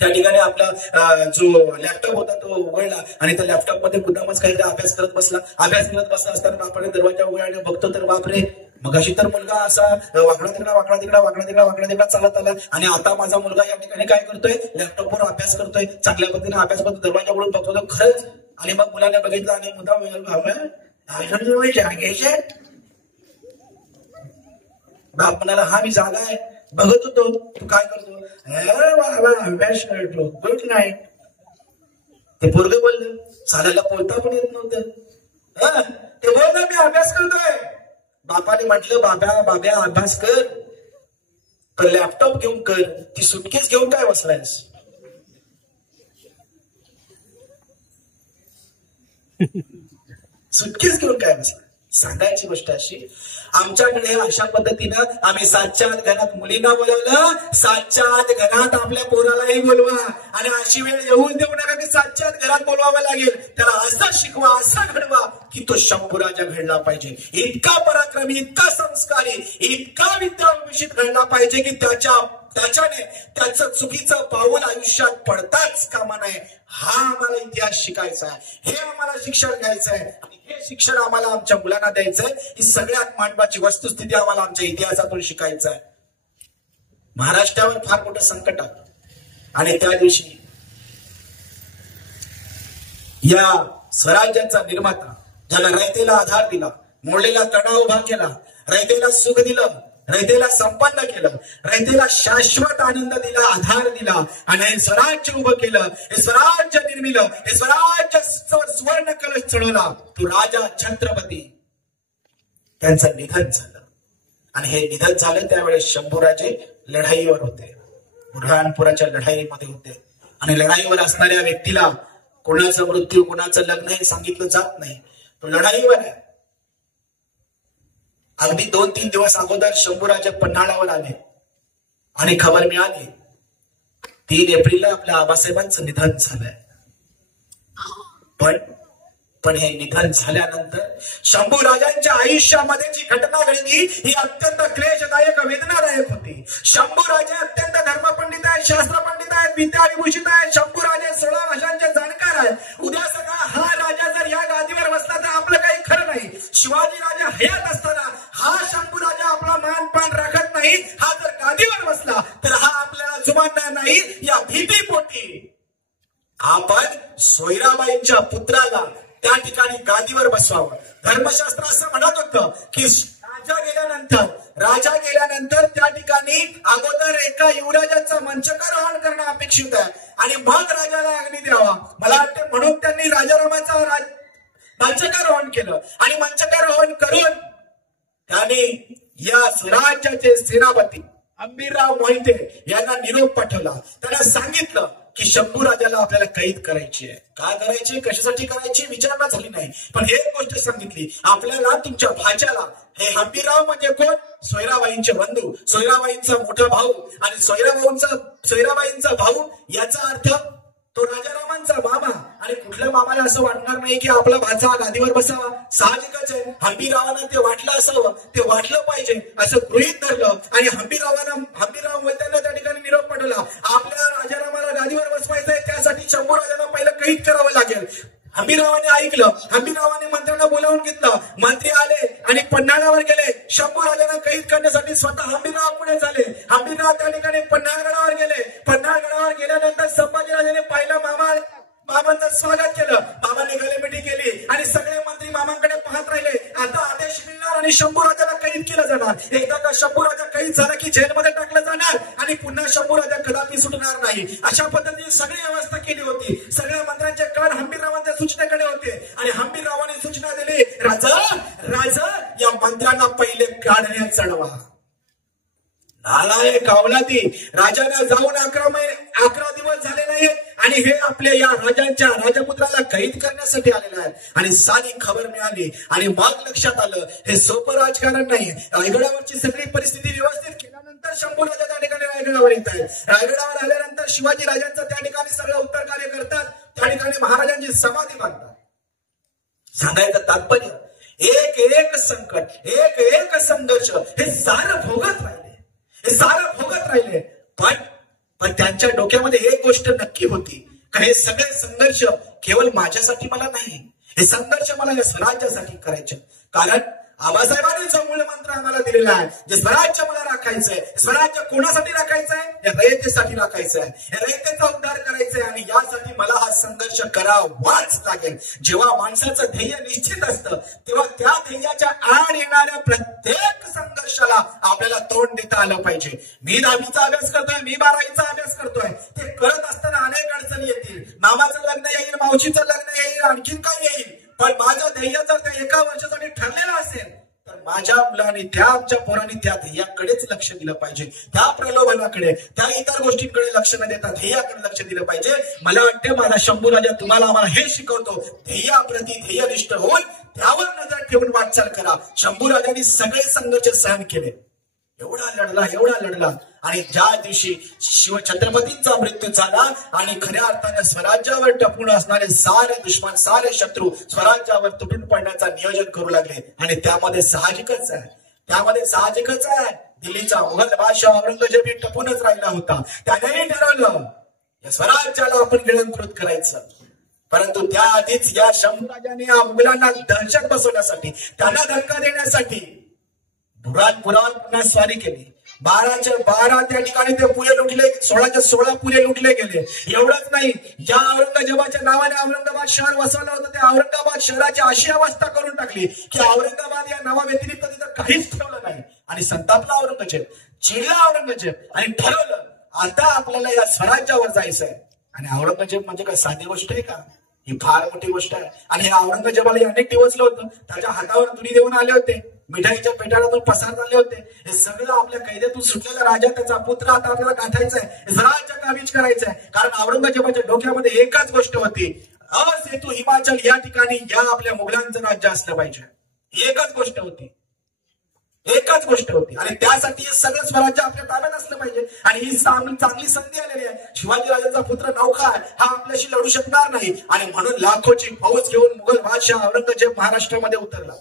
त्या ठिकाणी आपला जो लॅपटॉप होता तो उघडला आणि त्या लॅपटॉप मध्ये मुद्दामच काहीतरी अभ्यास करत बसला असताना बापाने दरवाजा उघडला, बघतो तर बापरे, मगाशी तर मुलगा असा वाकडा तिकडा चालत आला आणि आता माझा मुलगा या ठिकाणी काय करतोय, लॅपटॉपवर अभ्यास करतोय, चांगल्या पद्धतीने अभ्यास करतो. दरवाजा उघडून बघतो तर खरंच. आणि मग मुलाने बघितलं आणि मुद्दाम बाप म्हणाला, हा मी जागा आहे, बघत होतो, तू काय करतो? अभ्यास करतो, गुड नाईट. ते पोरग बोललं, साल्याला बोलता पण येत नव्हतं. ते बोललं मी अभ्यास करतोय. बापाने म्हटलं, बाब्या अभ्यास कर, तर लॅपटॉप घेऊन कर, ती सुटकेस घेऊन काय बसलायस? सुटकेस घेऊन काय बसला? सांगायची गोष्ट अशी, आमच्याकडे अशा पद्धतीनं आम्ही 7च्या आत घरात मुलींना बोलवलं, 7च्या आत घरात आपल्या पोरालाही बोलवा. आणि अशी वेळ येऊन देऊ नका की 7च्या आत घरात बोलवावं लागेल. त्याला असं शिकवा, असं घडवा की तो शंभूराजा घडला पाहिजे. इतका पराक्रमी, इतका संस्कारी, इतका विद्याविषयी घडला पाहिजे की त्याच्याने त्याचं चुकीचं पाऊल आयुष्यात पडताच कामा नये. हा आम्हाला इतिहास शिकायचा आहे, हे आम्हाला शिक्षण घ्यायचं आहे आणि हे शिक्षण आम्हाला आमच्या मुलांना द्यायचंय. ही सगळ्यात महत्वाची वस्तुस्थिती आम्हाला आमच्या इतिहासातून शिकायचं आहे. महाराष्ट्रावर फार मोठं संकट आलं आणि त्या दिवशी या स्वराज्याचा निर्माता, ज्याला रयतेला आधार दिला, मोडलेला तणाव उभा केला, रयतेला सुख दिलं, रयतेला संपन्न केलं, रयतेला शाश्वत आनंद दिला, आधार दिला आणि हे स्वराज्य उभं केलं, हे स्वराज्य निर्मिलं, हे स्वराज्य सुवर्ण कलश चढवला, तो राजा छत्रपती, त्यांचं निधन झालं. आणि हे निधन झालं त्यावेळेस शंभूराजे लढाईवर होते, बुऱ्हाणपुराच्या लढाईमध्ये होते. आणि लढाईवर असणाऱ्या व्यक्तीला कोणाचं मृत्यू, कोणाचं लग्न हे सांगितलं जात नाही, तो लढाईवर आहे. अगदी 2-3 दिवस अगोदर शंभूराजे पन्हाळावर आले आणि खबर मिळाली 3 एप्रिलला आपल्या आबासाहेबांचं निधन झालंय. पण हे निधन झाल्यानंतर शंभूराजांच्या आयुष्यामध्ये जी घटना घडली ही अत्यंत क्लेशदायक, वेदनादायक होती. शंभूराजे अत्यंत धर्मपंडित आहेत, शास्त्रपंडित आहेत, विद्याविभूषित आहेत. शंभूराजे 16 भाषांचे जाणकार आहेत. उद्या सगळा हा राजा जर या गादीवर बसला तर आपलं काही खरं नाही. शिवाजी राजा हयात असताना हा शंभूराजा आपला मानपान राखत नाही, हा जर गादीवर बसला तर हा आपल्याला जुमानणार नाही. या भीतीपोटी आपण सोयराबाईंच्या पुत्राला त्या ठिकाणी गादीवर बसवावं. धर्मशास्त्र असं म्हणत होतं की राजा गेल्यानंतर त्या ठिकाणी अगोदर एका युवराजाचं मंचकारोहण करणं अपेक्षित आहे आणि मग राजाला अग्नी द्यावा. मला वाटतं म्हणून त्यांनी राजारामाचं मंचकारोहण केलं आणि मंचकारोहण करून त्याने या स्वराज्याचे सेनापती अंबिरराव मोहिते यांना निरोप पाठवला. त्यांना सांगितलं की शंभूराजाला आपल्याला कैद करायची आहे. काय करायची, कशासाठी करायची विचारणा झाली नाही, पण एक गोष्ट सांगितली, आपल्याला तुमच्या भाच्याला, हे हंबीरराव म्हणजे कोण, सोयराबाईंचे बंधू, सोयराबाईंचा मोठा भाऊ आणि सोयराबाईंचा भाऊ, याचा अर्थ तो राजारामांचा मामा. आणि कुठल्या मामाला असं वाटणार नाही की आपला भाचा गादीवर बसावा, साहजिकच आहे. हंबीररावांना ते वाटलं असावं, ते वाटलं पाहिजे असं गृहीत धरलं आणि हंबीरराव मोहित्यांना त्या ठिकाणी निरोप पाठवला. आपल्या राजारामाला गादीवर बसवायचंय, त्यासाठी शंभूराजांना पहिलं कैद करावं लागेल. हंबीररावाने ऐकलं, हंबीररावाने मंत्र्यांना बोलावून घेतलं. मंत्री आले आणि पन्हाळावर गेले. शंभूराजांना कैद करण्यासाठी स्वतः हंबीरराव पुढे झाले. हंबीरराव त्या ठिकाणी पन्हाळगडावर गेले. पन्हाळगडावर गेल्यानंतर संभाजीराजाने पहिला मामांचं स्वागत केलं. मामाने गलेमिठी केली आणि सगळे मंत्री मामांकडे पाहत राहिले. आता आदेश मिळणार आणि शंभूराजाला कैद केलं जाणार. एकदा का शंभूराजा कैद झाला की जेलमध्ये टाकलं जाणार आणि पुन्हा शंभूराजा कदापि सुटणार नाही. अशा पद्धतीने सगळी व्यवस्था केली होती. सगळ्या मंत्र्यांचे कान हंबीररावांच्या सूचनेकडे होते आणि हंबीररावाने सूचना दिली, राजा या मंत्र्यांना पहिले काढण्यात चढवा. नालायक अवलादी, राजाला जाऊन 11 दिवस झाले नाही आणि हे आपल्या या राजपुत्राला कैद करण्यासाठी आलेले आहेत. आणि सारी खबर मिळाली आणि मग लक्षात आलं हे सोपं राजकारण नाही. रायगडावरची सगळी परिस्थिती व्यवस्थित केल्यानंतर शंभू राजा त्या ठिकाणी रायगडावर येत आहेत. रायगडावर आल्यानंतर शिवाजी राजांचं त्या ठिकाणी सगळं उत्तर कार्य करतात. त्या ठिकाणी महाराजांची समाधी बांधतात. सांगायचं तात्पर्य, एक संकट, एक संघर्ष हे सारं भोगत राहिले. पण त्यांच्या डोक्यामध्ये एक गोष्ट नक्की होती का हे सगळे संघर्ष केवळ माझ्यासाठी मला नाही, हे संघर्ष मला या स्वराज्यासाठी करायचे. कारण आबासाहेबांनी जो मूळ मंत्र आम्हाला दिलेला आहे, जे स्वराज्य मला राखायचंय, स्वराज्य कोणासाठी राखायचंय? या रयतेसाठी राखायचंय, या रयतेचा उद्धार करायचंय आणि यासाठी मला हा संघर्ष करावाच लागेल. जेव्हा माणसाचं ध्येय निश्चित असतं तेव्हा त्या ध्येयाच्या आड येणाऱ्या प्रत्येक संघर्षाला आपल्याला तोंड देता आलं पाहिजे. मी 10वीचा अभ्यास करतोय, मी 12वीचा अभ्यास करतोय, ते करत असताना अनेक अडचणी येतील. मामाचं लग्न येईल, मावशीचं लग्न येईल, आणखीन काय येईल. पण माझं ध्येय जर त्या 1 वर्षासाठी ठरलेलं असेल तर माझ्या मुलांनी, त्या आमच्या पोरांनी त्या ध्येयाकडेच लक्ष दिलं पाहिजे. त्या प्रलोभनाकडे, त्या इतर गोष्टींकडे लक्ष न देता ध्येयाकडे लक्ष दिलं पाहिजे. मला वाटतं माझा शंभू राजा तुम्हाला आम्हाला हे शिकवतो, ध्येयाप्रती ध्येयनिष्ठ होऊन त्यावर नजर ठेवून वाटचाल करा. शंभू राजांनी सगळे संघर्ष सहन केले, एवढा लढला आणि ज्या दिवशी शिवछत्रपतींचा मृत्यू झाला आणि खऱ्या अर्थाने स्वराज्यावर टपून असणारे सारे दुश्मन, सारे शत्रू स्वराज्यावर तुटून पडण्याचा नियोजन करू लागले. आणि त्यामध्ये साहजिकच आहे दिल्लीचा मुघल बादशाह औरंगजेब टपूनच राहिला होता. त्यानेही ठरवलं या स्वराज्याला आपण गिळंकृत करायचं. परंतु त्याआधीच या शंभूराजाने या मुघलांना दहशत बसवण्यासाठी, त्यांना धक्का देण्यासाठी पुराण पुन्हा स्वारी केली. 12च्या 12 त्या ठिकाणी ते पुरे लुटले, 16च्या 16 पुरे लुटले गेले. एवढंच नाही, ज्या औरंगजेबाच्या नावाने औरंगाबाद शहर वसवलं होतं त्या औरंगाबाद शहराची अशी अवस्था करून टाकली की औरंगाबाद या नावाव्यतिरिक्त तिथं काहीच ठेवलं नाही. आणि संतापला औरंगजेब, चिडला औरंगजेब आणि ठरवलं आता आपल्याला या स्वराज्यावर जायचंय. आणि औरंगजेब म्हणजे काय साधी गोष्ट आहे का? ही फार मोठी गोष्ट आहे. आणि या औरंगजेबाला अनेक दिवसलं होतं, त्याच्या हातावर तुरी देऊन आले होते, मिठाईच्या पेटाळातून पसार झाले होते. हे सगळं आपल्या कैदेतून सुटलेला राजा, त्याचा पुत्र आता आपल्याला गाठायचा आहे, स्वराज्य काबीज करायचं आहे. कारण औरंगजेबाच्या डोक्यामध्ये एकच गोष्ट होती, असेतू हिमाचल या ठिकाणी या आपल्या मुघलांचं राज्य असलं पाहिजे. एकच गोष्ट होती आणि त्यासाठी हे सगळं स्वराज्य आपल्या ताब्यात असलं पाहिजे. आणि ही चांगली संधी आलेली आहे. शिवाजी राजांचा पुत्र नौखा हा आपल्याशी लढू शकणार नाही आणि म्हणून लाखोची फौज घेऊन मुघल बादशाह औरंगजेब महाराष्ट्रामध्ये उतरला.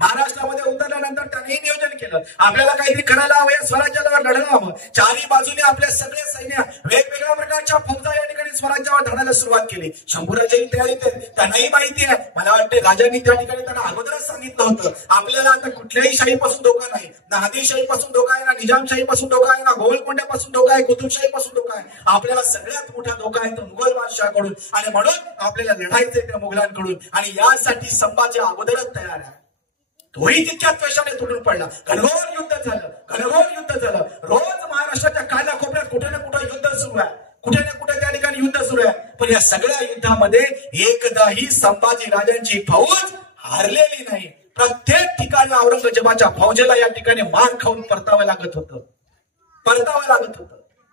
महाराष्ट्रामध्ये उतरल्यानंतर त्याने नियोजन केलं आपल्याला काहीतरी करायला हवं, या स्वराज्याला लढलं हवं. चारही बाजूने आपल्या सगळे सैन्य, वेगवेगळ्या प्रकारच्या फौजा या ठिकाणी स्वराज्यावर लढायला सुरुवात केली. शंभूराजाही तयारीत आहेत, त्यांनाही माहिती आहे. मला वाटते राजांनी त्या ठिकाणी त्यांना अगोदरच सांगितलं होतं आपल्याला आता कुठल्याही शाहीपासून धोका नाही, ना आदिलशाहीपासून धोका आहे, ना निजामशाहीपासून धोका आहे, ना गोवलकोंड्यापासून धोका आहे, कुतुबशाहीपासून धोका आहे. आपल्याला सगळ्यात मोठा धोका आहे तो मुघल बादशाहकडून. आणि म्हणून आपल्याला लढायचंय त्या मुघलांकडून आणि यासाठी संभाजी अगोदरच तयार आहे. तोही तितक्याच पैशाने तुटून पडला. घनघोर युद्ध झालं. रोज महाराष्ट्राच्या कानाकोपऱ्यात कुठे ना कुठे युद्ध सुरू आहे, कुठे ना कुठे त्या ठिकाणी युद्ध सुरू आहे. पण या सगळ्या युद्धामध्ये एकदाही संभाजी राजांची फौज हारलेली नाही. प्रत्येक ठिकाणी औरंगजेबाच्या फौजेला या ठिकाणी मार खाऊन परतावं लागत होतं.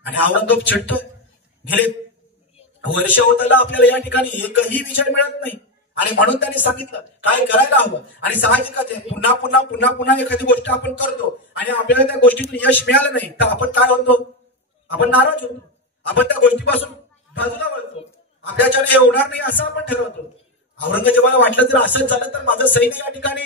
आणि औरंगजेब चिडतोय, गेले वर्ष होत आलं आपल्याला या ठिकाणी एकही विजय मिळत नाही. आणि म्हणून त्यांनी सांगितलं काय करायला हवं. आणि साहजिकच आहे, पुन्हा एखादी गोष्ट आपण करतो आणि आपल्याला त्या गोष्टीतून यश मिळालं नाही तर आपण काय होतो, आपण नाराज होतो, आपण त्या गोष्टीपासून बाजूला वळतो, आपल्याच्याने हे होणार नाही असं आपण ठरवतो. औरंगजेबाला वाटलं जर असंच झालं तर माझं सैन्य या ठिकाणी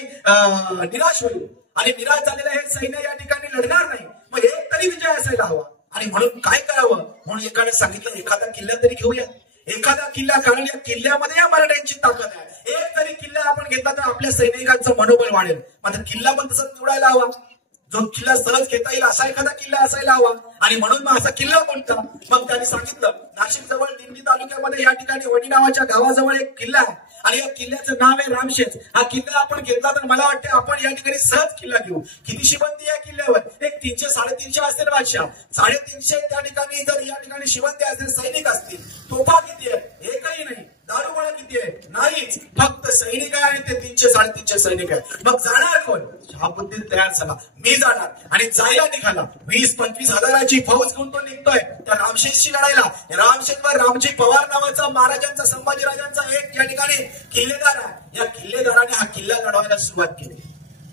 निराश होईल आणि निराश झालेलं हे सैन्य या ठिकाणी लढणार नाही, मग एक तरी विजय असायला हवा. आणि म्हणून काय करावं, म्हणून एकाने सांगितलं एखादा किल्ला तरी घेऊया, एखादा किल्ला, कारण या किल्ल्यामध्ये या मराठ्यांची ताकद आहे. एक जरी किल्ला आपण घेतला तर आपल्या सैनिकांचं मनोबल वाढेल. मात्र किल्ला पण तसंच निवडायला हवा, जो किल्ला सहज घेता येईल असा एखादा किल्ला असायला हवा. आणि म्हणून मग असा किल्ला कोणता, मग त्यांनी सांगितलं नाशिक जवळ दिंडी तालुक्यामध्ये या ठिकाणी वडी नावाच्या गावाजवळ एक किल्ला आहे आणि या किल्ल्याचं नाव आहे रामशेज. हा किल्ला आपण घेतला तर मला वाटतं आपण या ठिकाणी सहज किल्ला घेऊ. किती शिबंदी या किल्ल्यावर, एक 300-350 असेल बादशाह, 350 त्या ठिकाणी जर या ठिकाणी शिबंदी असेल, सैनिक असतील, तोफा किती आहेत, एकही नाही. दारूगोळा किती आहे? नाहीच, फक्त सैनिक आहे आणि ते 300-350 सैनिक आहे. मग जाणार कोण? शहाबुद्दीन तयार झाला, मी जाणार, आणि जायला निघाला. 20-25 हजाराची फौज घेऊन तो निघतोय त्या रामशेषशी लढायला. रामशेषवर रामजी पवार नावाचा महाराजांचा, संभाजीराजांचा एक या ठिकाणी किल्लेदार आहे. या किल्लेदाराने हा किल्ला लढवायला सुरुवात केली.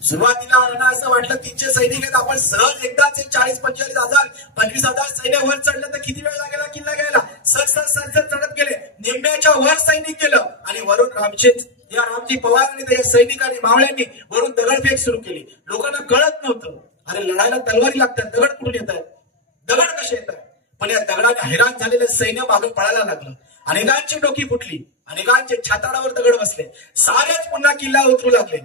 सुरुवातीला असं वाटलं 300 सैनिक आहेत, आपण सहज एकदाच 40-45 हजार 25 हजार सैन्य वर चढलं तर किती वेळ लागेल किल्ला घ्यायला. सर चढत गेले, निम्म्याच्या वर सैनिक गेलं आणि वरून या रामजी पवार आणि त्याच्या सैनिकांनी, मावळ्यांनी वरून दगडफेक सुरू केली. लोकांना कळत नव्हतं, अरे लढायला तलवारी लागतात, दगड कुठून येत आहेत, दगड कसे येत आहेत. पण या दगडाने हैराण झालेलं सैन्य मागे पळायला लागलं. अनेकांची डोकी फुटली, अनेकांचे छाताडावर दगड बसले, सारेच पुन्हा किल्ला उतरू लागले.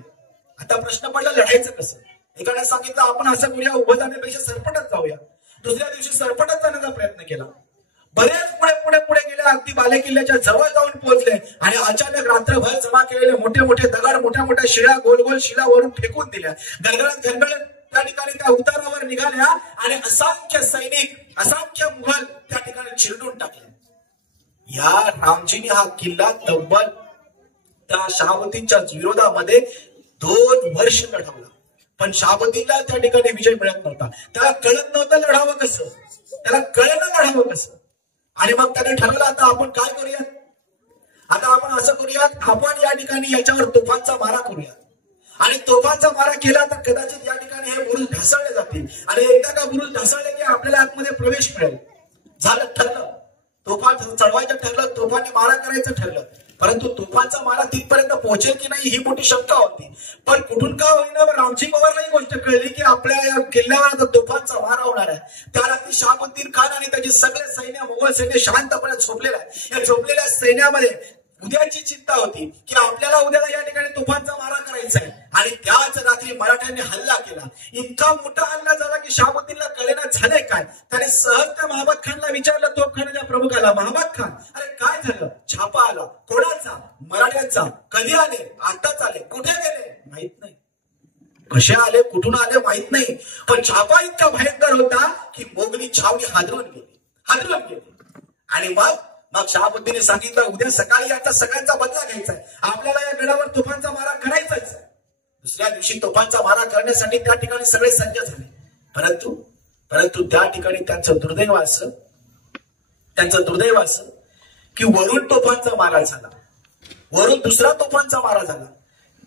आता प्रश्न पडला लढायचं कसं. एकाने सांगितलं आपण असं करूया, उभं जाण्यापेक्षा सरपटत जाऊया. दुसऱ्या दिवशी सरपटत जाण्याचा प्रयत्न केला. बरेच पुढे गेले, अगदी बाले किल्ल्याच्या जवळ जाऊन पोहोचले आणि अचानक रात्रभर जमा केलेले मोठे दगड, मोठ्या शिळा, गोल शिळा वरून फेकून दिल्या. गडगडत त्या ठिकाणी त्या उतारावर निघाल्या आणि असंख्य सैनिक, असंख्य मुघल त्या ठिकाणी चिरडून टाकले. या रामजीने हा किल्ला तब्बल त्या शहाबुद्दीनच्या विरोधामध्ये 2 वर्ष लढवला. पण शहाबुद्दीनला त्या ठिकाणी विजय मिळत नव्हता. त्याला कळत नव्हतं लढावं कसं, त्याला कळलं लढावं कसं. आणि मग त्याने ठरवलं आता आपण काय करूयात, आता आपण असं करूयात, आपण या ठिकाणी याच्यावर तोफांचा मारा करूयात. आणि तोफांचा मारा केला तर कदाचित या ठिकाणी हे बुरुज ढासळले जातील आणि एकदा का बुरुज ढासळले की आपल्याला आतमध्ये प्रवेश मिळेल. झालं, ठरलं, तोफा चढवायचं ठरलं, तोफांनी मारा करायचं ठरलं. परंतु तोफांचा मारा तिथपर्यंत पोहोचेल की नाही ही मोठी शंका होती. पण कुठून का होईना रामजी पवारला ही गोष्ट कळली की आपल्या या किल्ल्यावर आता तोफांचा मारा होणार आहे. त्या रात्री शहाबुद्दीन खान आणि त्याचे सगळे सैन्य, मुघल सैन्य शांतपणे झोपलेलं आहे. या झोपलेल्या सैन्यामध्ये उद्याची चिंता होती की आपल्याला उद्याला या ठिकाणी तोफांचा मारा करायचा आहे. आणि त्याच रात्री मराठ्यांनी हल्ला केला. इतका मोठा हल्ला झाला की शहाबुद्दीनला कळेना झालंय काय. त्याने सहज त्या महमद खानला विचारलं, तोफखान्याच्या प्रमुखाला, महमद खान अरे काय झालं, छापा आला, कोणाचा, मराठ्यांचा, कधी आले, आताच आले, कुठे गेले माहित नाही, कसे आले, कुठून आले माहित नाही. पण छापा इतका भयंकर होता की मोगली छावणी हादरून गेली. आणि मग शहाबुद्दीने सांगितलं उद्या सकाळी याचा सगळ्यांचा बदला घ्यायचा आहे, आपल्याला या गडावर तोफांचा मारा करायचाच आहे. दुसऱ्या दिवशी तोफांचा मारा करण्यासाठी त्या ठिकाणी सगळे सज्ज झाले. परंतु त्या ठिकाणी त्यांचं दुर्दैव असं की वरून तोफांचा मारा झाला, वरून दुसरा तोफांचा मारा झाला.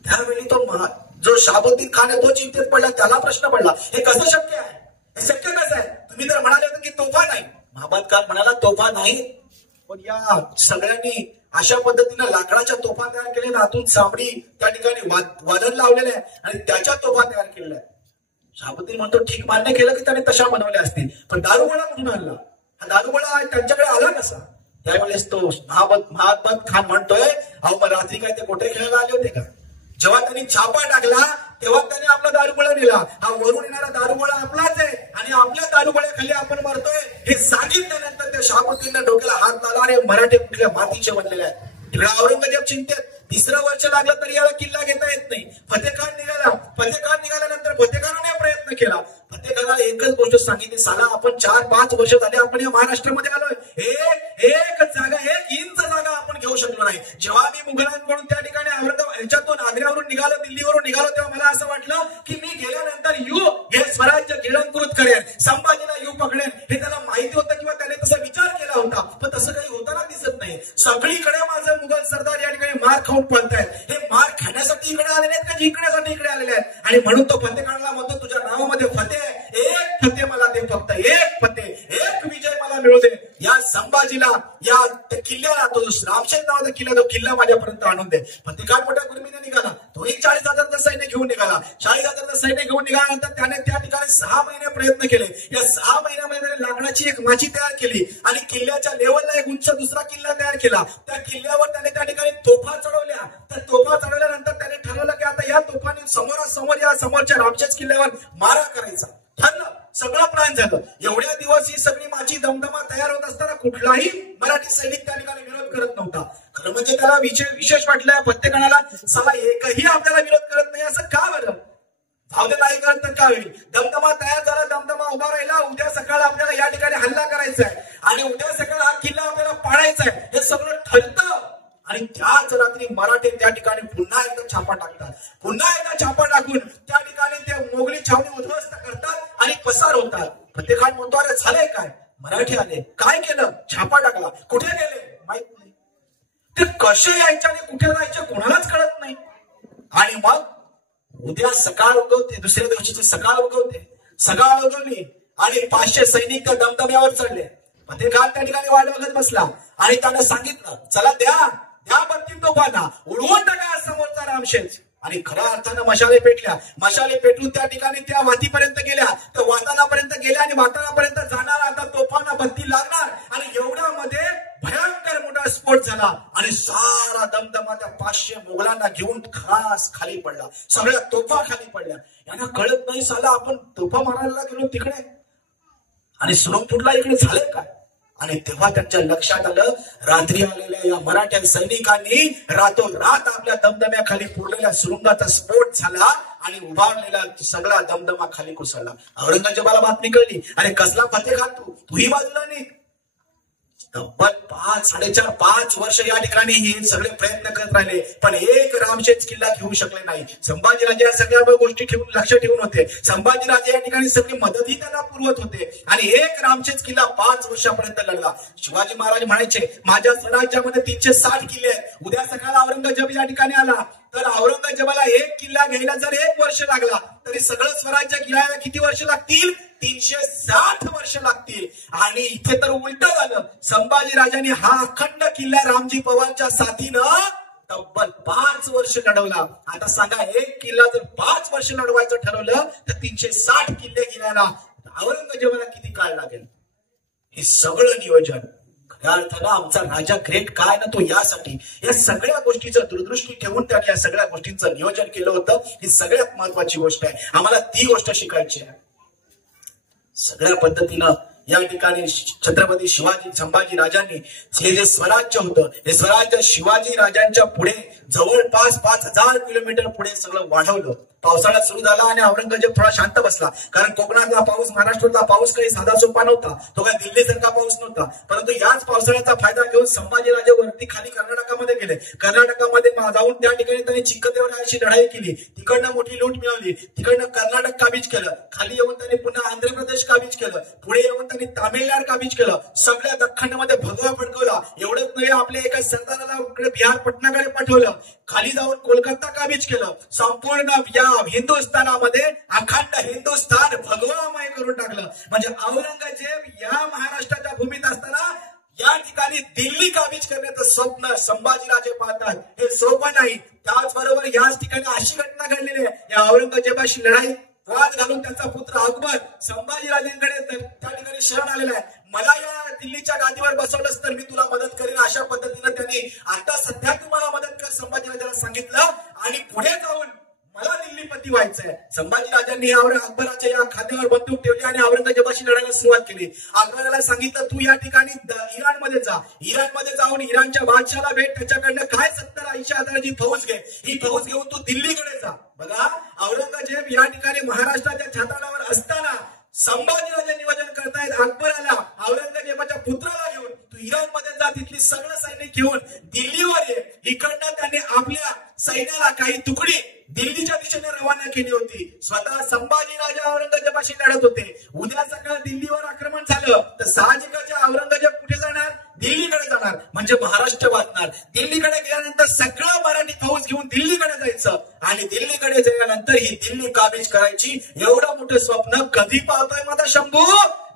त्यावेळी तो जो शहाबुद्दीन खान आहे तो चिंतेत पडला. त्याला प्रश्न पडला, हे कसं शक्य आहे, हे शक्य कसं आहे. तुम्ही तर म्हणाले होते की तोफा नाही. महमद खान म्हणाला तोफा नाही, पण या सगळ्यांनी अशा पद्धतीने लाकडाच्या तोफा तयार केल्या, आतून चामडी त्या ठिकाणी वादन लावलेले आहे आणि त्याच्या तोफा तयार केलेल्या आहेत. शहाबुद्दीन म्हणतो ठीक, मान्य केलं की त्याने तशा बनवल्या असतील, पण दारूगोळा कुठून आणला, हा दारूगोळा त्यांच्याकडे आला कसा. त्यावेळेस तो महमद खान म्हणतोय, अहो मग रात्री काय ते कोठे खेळायला आले होते का. जेव्हा त्यांनी छापा टाकला तेव्हा त्याने आपला दारूगोळा नेला. हा वरून येणारा दारूगोळा आपलाच आहे आणि आपल्या दारूगोळ्याखाली आपण मरतोय हे सांगितल्यानंतर त्या शहाबुद्दीनने डोक्याला हात लावला. अरे मराठे कुठल्या मातीचे बनलेले आहेत. औरंगजेब चिंतेत, 3रं वर्ष लागलं तरी याला किल्ला घेता येत नाही. फतेखान निघाल्यानंतर फतेखानाने प्रयत्न केला. फतेखानाला एकच गोष्ट सांगितली, साला आपण 4-5 वर्ष झाले आपण या महाराष्ट्रामध्ये आलोय, एक जागा, 1 इंच जागा आपण घेऊ शकलो नाही. जेव्हा मी मुघलांकडून त्या ठिकाणी याच्यातून आग्र्यावरून निघालो, दिल्लीवरून निघालो, तेव्हा मला असं वाटलं की मी गेल्यानंतर हे स्वराज्य गिळंकृत करेन, संभाजीला पकडेन. हे त्याला माहिती होतं किंवा त्याने तसा विचार केला होता, पण तसं काही होताना दिसत नाही. सगळीकडे माझे मुघल सरदार या ठिकाणी मार खाऊन पळतायत. हे मार खाण्यासाठी इकडे आलेले आहेत का जिंकण्यासाठी इकडे आलेले आहेत. आणि म्हणून तो फतेखानला म्हणतो, तुझ्या नावामध्ये फते, एक फते मला दे, फक्त एक फते, एक विजय मला मिळू दे. या संभाजीला, या किल्ल्याला, तो रामशेष नावाचा किल्ला, तो किल्ला माझ्यापर्यंत आणून दे. फतेखान मोठ्या गुरमीने निघाला. तोही 40,000 सैन्य घेऊन निघाला. 40,000 सैन्य घेऊन निघाल्यानंतर त्याने त्या ठिकाणी 6 महिने प्रयत्न केले. या 6 महिन्यामध्ये त्याने लाकडाची एक माची तयार केली आणि किल्ल्याच्या लेवलला एक उंच दुसरा किल्ला तयार केला. त्या किल्ल्यावर त्याने त्या ठिकाणी तोफा चढवल्या. त्या तोफा चढवल्यानंतर त्याने ठरवलं की आता या तोफांनी समोरासमोर या समोरच्या रामशेष किल्ल्यावर मारा करायचा. ठरलं, सगळं प्लॅन झालं. एवढ्या दिवस ही सगळी माझी दमदमा तयार होत असताना कुठलाही मराठी सैनिक त्या ठिकाणी विरोध करत नव्हता. खरं म्हणजे त्याला विशेष वाटलं प्रत्येकाला, साला एकही आपल्याला विरोध करत नाही, असं का बरं. जाऊ दे, नाही करत तर काय होईल. दमदमा तयार झाला, दमदमा उभा राहिला. उद्या सकाळ आपल्याला या ठिकाणी हल्ला करायचा आहे आणि उद्या सकाळ हा किल्ला आपल्याला पाडायचा आहे. हे सगळं ठरतं. आणि त्याच रात्री मराठे त्या ठिकाणी पुन्हा एकदा छापा टाकतात. पुन्हा एकदा छापा टाकून त्या ठिकाणी ते मोगली छावणी उद्ध्वस्त करतात आणि पसार होतात. फतेखान म्हणतो, अरे झालंय काय? मराठी आले, काय केलं? छापा टाकला. कुठे गेले माहित नाही. ते कसे यायचे आणि कुठे जायचे कोणालाच कळत नाही. आणि मग उद्या सकाळ उगवते, दुसऱ्या दिवशीची सकाळ उगवते. सकाळ उगवली आणि 500 सैनिक त्या दमदम्यावर चढले. फतेखान त्या ठिकाणी वाट बघत बसला आणि त्यानं सांगितलं, चला द्या 32 तोफांना उडवून टाका समोरचा रामशेज. आणि खऱ्या अर्थानं मशाले पेटल्या. मशाले पेटून त्या ठिकाणी त्या वातीपर्यंत गेल्या, त्या वातानापर्यंत गेल्या आणि वातानापर्यंत जाणार. आता तोफांना बत्ती लागणार आणि एवढ्यामध्ये भयंकर मोठा स्फोट झाला आणि सारा दमदमा त्या 500 मोगलांना घेऊन खास खाली पडला. सगळ्या तोफा खाली पडल्या. यांना कळत नाही, साला आपण तोफा मारायला गेलो तिकडे आणि सुरंगपूरला इकडे झालंय काय? आणि तेव्हा त्यांच्या लक्षात आलं, रात्री आलेल्या या मराठा सैनिकांनी रातोरात आपल्या दमदम्याखाली पुरलेल्या सुरुंगाचा स्फोट झाला आणि उभारलेला सगळा दमदमा खाली कोसळला. औरंगजेबाला बातमी कळली, अरे कसला फतेखान तूही बाजूला नाही. तब्बल 5-5.5 वर्ष या ठिकाणी हे सगळे प्रयत्न करत राहिले, पण एक रामशेज किल्ला घेऊ शकले नाही. संभाजीराजे या सगळ्या गोष्टी लक्ष ठेवून होते. संभाजीराजे या ठिकाणी सगळी मदतही त्यांना पुरवत होते आणि एक रामशेज किल्ला 5 वर्षापर्यंत लढला. शिवाजी महाराज म्हणायचे, माझ्या स्वराज्यामध्ये 360 किल्ले आहेत. उद्या सकाळ औरंगजेब या ठिकाणी आला तर औरंगजेबाला एक किल्ला घ्यायला जर 1 वर्ष लागला तरी सगळं स्वराज्य घ्यायला किती वर्ष लागतील? 360 वर्ष लागतील. आणि इथे तर उलट झालं. संभाजी राजांनी हा अखंड किल्ला रामजी पवारच्या साथीनं तब्बल 5 वर्ष लढवला. आता सांगा, एक किल्ला जर 5 वर्ष लढवायचं ठरवलं तर 360 किल्ले घ्यायला औरंगजेबाला किती काळ लागेल? हे सगळं नियोजन खऱ्या अर्थानं आमचा राजा ग्रेट काय ना, तो यासाठी या सगळ्या गोष्टीचं दूरदृष्टी ठेवून त्याने या सगळ्या गोष्टींचं नियोजन केलं होतं. ही सगळ्यात महत्वाची गोष्ट आहे. आम्हाला ती गोष्ट शिकायची आहे. सगळ्या पद्धतीनं या ठिकाणी छत्रपती शिवाजी संभाजी राजांनी हे जे स्वराज्य होतं, हे स्वराज्य शिवाजी राजांच्या पुढे जवळपास 5000 किलोमीटर पुढे सगळं वाढवलं. पावसाळा सुरू झाला आणि औरंगजेब थोडा शांत बसला, कारण कोकणातला पाऊस, महाराष्ट्रातला पाऊस काही साधा सोपा नव्हता. तो काही दिल्लीसारखा पाऊस नव्हता. परंतु याच पावसाळ्याचा फायदा घेऊन संभाजीराजे वरती खाली कर्नाटकामध्ये गेले. कर्नाटकामध्ये जाऊन त्या ठिकाणी त्यांनी चिक्कदेवरायाशी लढाई केली. तिकडनं मोठी लूट मिळवली. तिकडनं कर्नाटक काबीज केलं. खाली येऊन त्यांनी पुन्हा आंध्र प्रदेश काबीज केलं. पुढे येऊन त्यांनी तामिळनाड काबीज केलं. सगळ्या दख्खनमध्ये भगवा फडकवला. एवढंच नाही, आपल्या एका सरदाराला बिहार पटनाकडे पाठवलं. खाली जाऊन कोलकाता काबीज केलं. संपूर्ण या हिंदुस्थानामध्ये अखंड हिंदुस्थान भगवामय करून टाकलं. म्हणजे औरंगजेब या महाराष्ट्राच्या भूमीत असताना या ठिकाणी दिल्ली काबीज करण्याचं स्वप्न संभाजीराजे पाहतात. हे सोपं नाही. त्याचबरोबर याच ठिकाणी अशी घटना घडलेली आहे, या औरंगजेबाशी लढाई वाद घालून त्याचा पुत्र अकबर संभाजीराजेंकडे त्या ठिकाणी शरण आलेला आहे. मला या दिल्लीच्या गादीवर बसवलंच तर मी तुला मदत करेन, अशा पद्धतीनं त्यांनी आता सध्या तुम्हाला मदत कर संभाजीराजाला सांगितलं आणि पुढे जाऊन मला दिल्लीपती व्हायचंय. संभाजीराजांनी अकबराच्या या खांद्यावर बंदूक ठेवली आणि औरंगजेबाशी लढायला सुरुवात केली. अकबराला सांगितलं, तू या ठिकाणी इराणमध्ये जा. इराणमध्ये जाऊन इराणच्या बादशाला भेट, त्याच्याकडनं काय 70-80 हजाराची फौज घे. ही फौज घेऊन तू दिल्लीकडे जा. बघा, औरंगजेब या ठिकाणी महाराष्ट्राच्या छाताडावर असताना संभाजीराजे नियोजन करतायत अकबराला औरंगजेबाच्या पुत्राला घेऊन तू इराणमध्ये जा, तिथली सगळं सैनिक घेऊन दिल्लीवर ये. इकडनं त्यांनी आपल्या सैन्याला काही तुकडी दिल्लीच्या दिशेने रवाना केली होती. स्वतः संभाजीराजे औरंगजेबाशी लढत होते. उद्या सकाळ दिल्लीवर आक्रमण झालं तर साहजिकच औरंगजेब कुठे जाणार? दिल्लीकडे जाणार. म्हणजे महाराष्ट्र वाचणार. दिल्लीकडे गेल्यानंतर सगळं मराठी फौज घेऊन दिल्लीकडे जायचं आणि दिल्लीकडे गेल्यानंतर ही दिल्ली काबीज करायची. एवढं मोठं स्वप्न कधी पाहतोय माझा शंभू?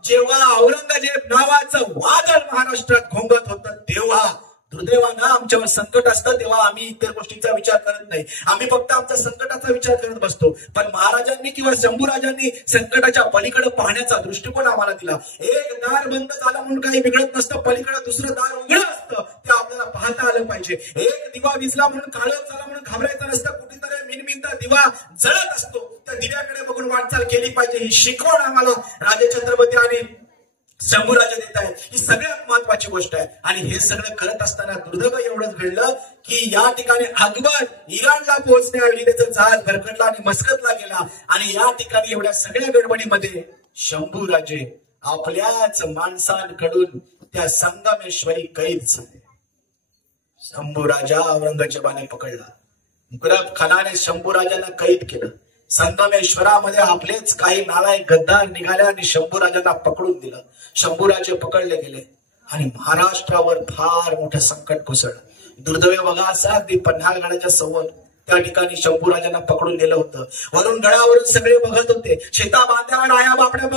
जेव्हा औरंगजेब नावाचं वादळ महाराष्ट्रात घोंगत होतं तेव्हा. दुर्दैवानं आमच्यावर संकट असतं तेव्हा आम्ही इतर गोष्टींचा विचार करत नाही. आम्ही फक्त आमच्या संकटाचा विचार करत बसतो. पण महाराजांनी किंवा शंभूराजांनी संकटाच्या पलीकडे पाहण्याचा दृष्टिकोन आम्हाला दिला. एक दार बंद झालं म्हणून काही बिघडत नसतं, पलीकडे दुसरं दार उघडं असतं, ते आपल्याला पाहता आलं पाहिजे. एक दिवा विजला म्हणून काळोख झाला म्हणून घाबरायचं नसतं. कुठेतरी मिनमिनता दिवा जळत असतो, त्या दिव्याकडे बघून वाटचाल केली पाहिजे. ही शिकवण आम्हाला राजे छत्रपती आणि शंभूराजे देत आहेत. ही सगळ्यात महत्वाची गोष्ट आहे. आणि हे सगळं करत असताना दुर्दैव एवढंच घडलं की या ठिकाणी अकबर इराणला पोहोचण्याऐवजी त्याचं जहाज भरकटला आणि मस्कतला गेला. आणि या ठिकाणी एवढ्या सगळ्या गडबडीमध्ये शंभूराजे आपल्याच माणसांकडून त्या संगमेश्वरी कैद झाले. शंभू राजा औरंगजेबाने पकडला. मुकरब खानाने शंभू राजांना कैद केलं. संगमेश्वरामध्ये आपलेच काही नालायक गद्दार निघाले आणि शंभू राजांना पकडून दिलं. शंभूराजे पकडले गेले आणि महाराष्ट्रावर फार मोठं संकट कोसळलं. दुर्दैव बघा असं अगदी पन्हाळगडाच्या समोर त्या ठिकाणी शंभू राजांना पकडून नेलं होतं. वरून गडावरून सगळे बघत होते. शेता बांध्यावर बाया बापड्या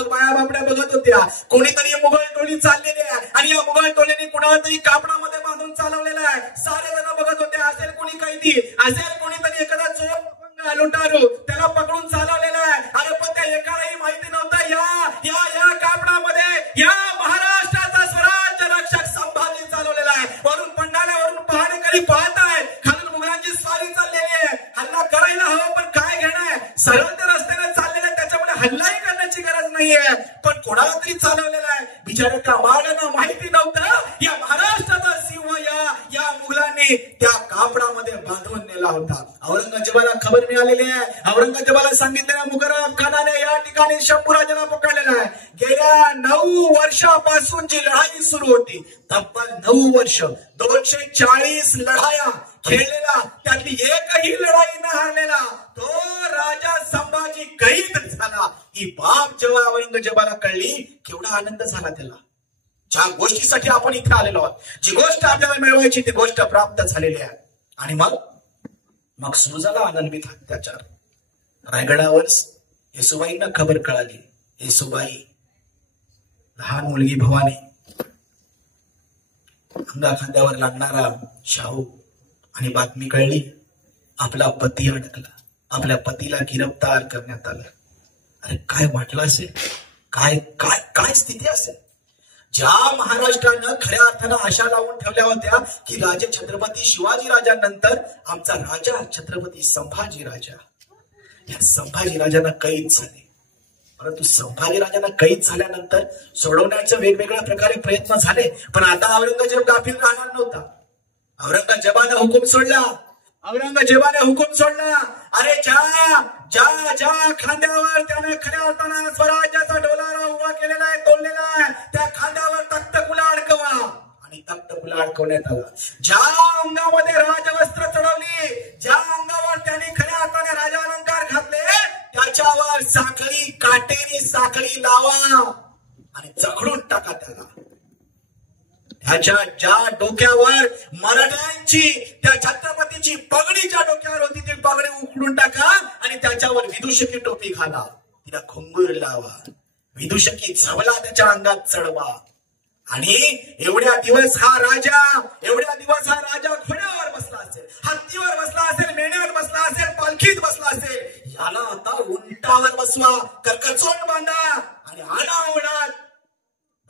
बघत होत्या. कोणीतरी मुघल टोळी चाललेली आहे आणि या मुघल टोळीने कुणाला तरी कापडामध्ये बांधून चालवलेलं आहे. सारे जण बघत होते. असेल कोणी कैदी, असेल कोणीतरी एखादा चोर लुटारू, त्याला पकडून चालवलेला आहे. अरे पण त्या एकालाही माहिती नव्हतं या कापडामध्ये या महाराष्ट्राचा स्वराज्य रक्षक संभाजी चालवलेला आहे. वरून पंढाऱ्यावरून पहाडेकरी पाहत आहे. खालून मुघलांची स्वारी चाललेली आहे. हल्ला करायला हवं पण काय घेणार, सरळ त्या रस्त्याने चाललेला, त्याच्यामुळे हल्लाही करण्याची गरज नाहीये. पण कोणाला तरी चालवलेला आहे. बिचारे कमालांना माहिती नव्हतं या महाराष्ट्राचा सिंह या मुघलांनी त्या कापडामध्ये बांधून नेला होता. औरंगजेबाला खबर मिळालेली आहे. औरंगजेबाला सांगितलेल्या मुकरब खानाने या ठिकाणी शंभूराजांना पकडलेला आहे. गेल्या 9 वर्षापासून जी लढाई सुरू होती, तब्बल 9 वर्ष 240 लढाया खेळलेला, त्यातली एकही लढाई न हारलेला तो राजा संभाजी कैद झाला. ही बाब जेव्हा औरंगजेबाला कळली, केवढा आनंद झाला त्याला. ज्या गोष्टीसाठी आपण इथे आलेलो आहोत, जी गोष्ट आपल्याला मिळवायची ती गोष्ट प्राप्त झालेली आहे. आणि मग सुरू झाला आनंदीत अत्याचार. रायगडावर येसुबाईंना खबर कळाली. येसुबाई, लहान मुलगी भवानी, अंगा खांद्यावर लागणारा शाहू, आणि बातमी कळली आपला पती अडकला, आपल्या पतीला गिरफ्तार करण्यात आलं. अरे काय वाटलं असेल, काय काय काय स्थिती असेल. ज्या महाराष्ट्रानं खऱ्या अर्थानं आशा लावून ठेवल्या होत्या की राजे छत्रपती शिवाजी राजांनंतर आमचा राजा छत्रपती संभाजी राजा, या संभाजी राजांना कैद झाले. परंतु संभाजी राजांना कैद झाल्यानंतर सोडवण्याचे वेगवेगळ्या प्रकारे प्रयत्न झाले, पण आता औरंगजेब गाफील राहणार नव्हता. औरंगजेबाने हुकूम सोडला. अरे ज्या खांद्यावर त्याने खऱ्या अर्थानं स्वराज्याचा डोलारा उभा केलेला आहे, तोडलेला आहे, त्या खांद्यावर तख्तकुला अडकवा. आणि तख्तकुला अडकवण्यात आला. ज्या अंगामध्ये राजवस्त्र चढवली, ज्या अंगावर त्याने खऱ्या अर्थाने राजालंकार घातले, त्याच्यावर साखळी, काटेरी साखळी लावा आणि जखडून टाका त्याला. ह्याच्या ज्या डोक्यावर मराठ्यांची, त्या छत्रपतीची पगडी ज्या डोक्यावर होती, ती पगडी उखडून टाका आणि त्याच्यावर विदूषकी टोपी घाला, तिला घुंगूर लावा, विदूषकी झबला त्याच्या अंगात चढवा. आणि एवढ्या दिवस हा राजा घोड्यावर बसला असेल, हत्तीवर बसला असेल, मेंढ्यावर बसला असेल, पालखीत बसला असेल, याला आता उंटावर बसवा, करकचोट बांधा आणि आडा ओढात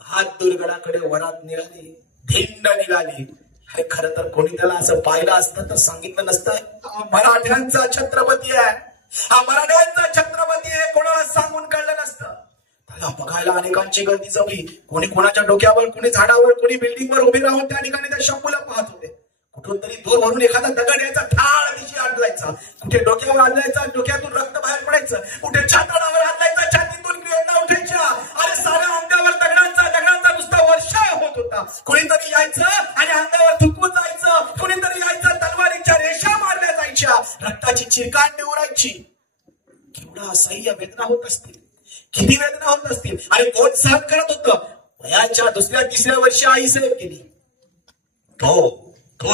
बहादूरगडाकडे वरात निघाली, धिंड निघाली. हे खरं तर कोणी त्याला असं पाहिलं असतं तर सांगितलं नसतं, हा मराठ्यांचा छत्रपती आहे, हा मराठ्यांचा छत्रपती आहे, कोणाला सांगून कळलं नसतं. त्याला बघायला अनेकांची गर्दी जमली. कोणी कोणाच्या डोक्यावर, कोणी झाडावर, कोणी बिल्डिंगवर उभे राहून त्या ठिकाणी त्या शंभूला पाहत होते. कुठून तरी दूरवरून एखादा दगड यायचा, ठाळ दिशी आदलायचा, कुठे डोक्यावर आदलायचा, डोक्यातून रक्त बाहेर पडायचं, कुठे छाताडावर आदलायचा, छातीतून क्रियांना उठायच्या. अरे साऱ्या अंगावर दगडांचा नुसता वर्षा होत होता. कुणीतरी यायचं आणि अंगावर थुकून जायचं, कुणीतरी यायचं, तलवारीच्या रेषा मारल्या जायच्या, रक्ताची चिरकांडी उडायची. केवढा असह्य वेदना होत असतील, किती वेदना होत असतील. आणि कोण सहन करत होतं. वयाच्या 2ऱ्या-3ऱ्या वर्षी आई साहेब गेली. तो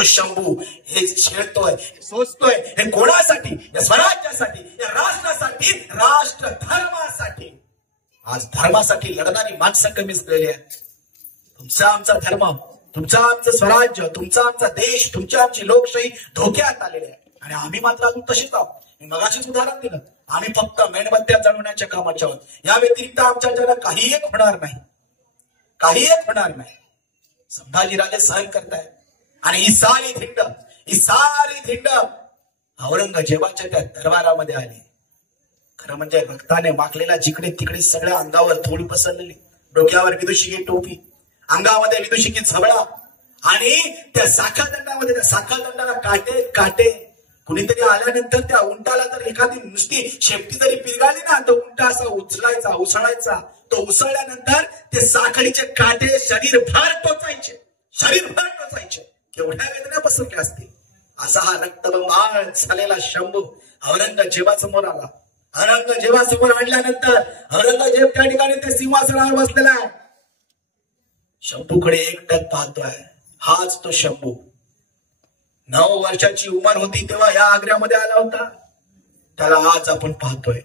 शंभू हे छेडतोय, सोचतोय, हे कोणासाठी, या स्वराज्यासाठी, या राष्ट्रासाठी, राष्ट्र धर्मासाठी. आज धर्मासाठी लढणारी माणसं कमी झालेली आहेत. तुमचा आमचा धर्म, तुमचं आमचं स्वराज्य, तुमचा आमचा देश, तुमची आमची लोकशाही धोक्यात आलेली आहे. आणि आम्ही मात्र अजून तशीच आहोत. मी मगाशीच उदाहरण दिलं. आम्ही फक्त मेणबत्त्या जळवण्याच्या कामाच्या आहोत. या व्यतिरिक्त आमच्याच्यानं काही एक होणार नाही. संभाजीराजे सहन करतायत. आणि ही सारी धिंड औरंगजेबाच्या त्या दरबारामध्ये आली. खरं म्हणजे रक्ताने माखलेला जिकडे तिकडे सगळ्या अंगावर थोडी पसरलेली, डोक्यावर विदूषिकी टोपी, अंगामध्ये विदूषिकी झबळा आणि त्या साखळदंडाला काटे. कुणीतरी आल्यानंतर त्या उंटाला जर एखादी नुसती शेपटी जरी पिरगाळली ना, तो उंटा असा उचलायचा, उसळायचा. तो उसळल्यानंतर ते साखळीचे काटे शरीरभर टोचायचे. केवढ्या वेदना पसरल्या असतील. असा हा रक्तबंबाळ झालेला शंभू औरंगजेबासमोर आला. औरंगजेबासमोर आणल्यानंतर औरंगजेब त्या ठिकाणी ते सिंहासनावर बसलेला आहे. शंभूकडे एकटक पाहतोय. हाच तो शंभू 9 वर्षाची उमर होती तेव्हा या आग्र्यामध्ये आला होता. त्याला आज आपण पाहतोय.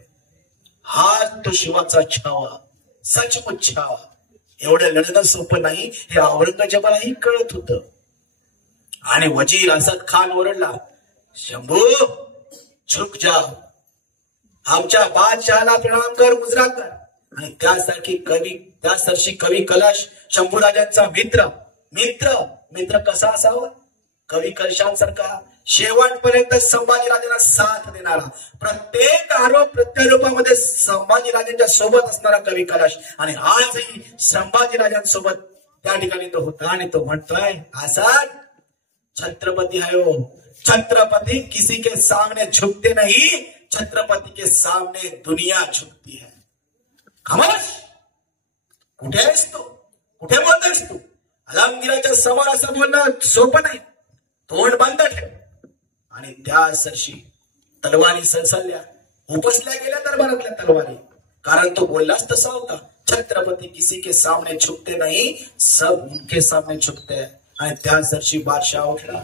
हाच तो शिवाचा छावा, सचमुच छावा. एवढं लढणं सोपं नाही हे औरंगजेबालाही कळत होतं. आणि वजीर असद खान ओरडला, शंभू झुक जा, आमच्या बादशहाला प्रणाम कर, मुजरा कर. आणि त्यासाठी कवी कलश शंभूराजांचा मित्र मित्र मित्र कसा असावा? कवी कलशांसारखा शेवटपर्यंत संभाजीराजांना साथ देणारा, प्रत्येक आरोप प्रत्यारोपामध्ये संभाजीराजांच्या सोबत असणारा कवी कलश. आणि आजही संभाजीराजांसोबत त्या ठिकाणी तो होता. आणि तो म्हणतोय, असद छत्रपति है वो, छत्रपति किसी के सामने झुकते नहीं, छत्रपति के सामने दुनिया झुकती है. खामोश, कुठे आहेस तू? कुठे बोलतोयस तू? आलमगीराच्या समोर असं बोलणं सोपं नाही. तोंड बंद ठेव. आणि त्या सरशी तलवारी सलसलल्या, उपसल्या गेल्या दरबारातल्या तलवारी. कारण तो बोललाच तसा होता, छत्रपति किसी के सामने झुकते नहीं, सब उनके सामने झुकते हैं. आणि त्या सरशी बादशाह उठला.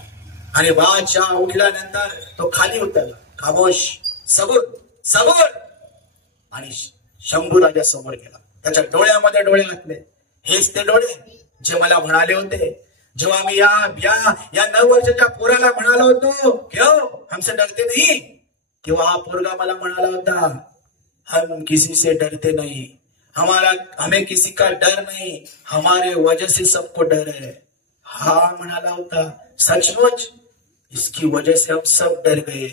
आणि बादशाह उठल्यानंतर तो खाली उतरला. खामोश, सबूर सबूर. आणि शंभू राजा समोर गेला. त्याच्या डोळ्यामध्ये डोळे घातले. हेच ते डोळे जे मला म्हणाले होते जेव्हा मी या 9 वर्षाच्या पोराला म्हणालो होतो, क्यों हमसे डरते नहीं, तेव्हा हा पोरगा मला म्हणाला होता, हम किसी से डरते नहीं, हमें किसी का डर नहीं, हमारे वजह से सबको डर है. हा म्हणाला होता. सचमुच इसकी वजह से हम सब डर गए.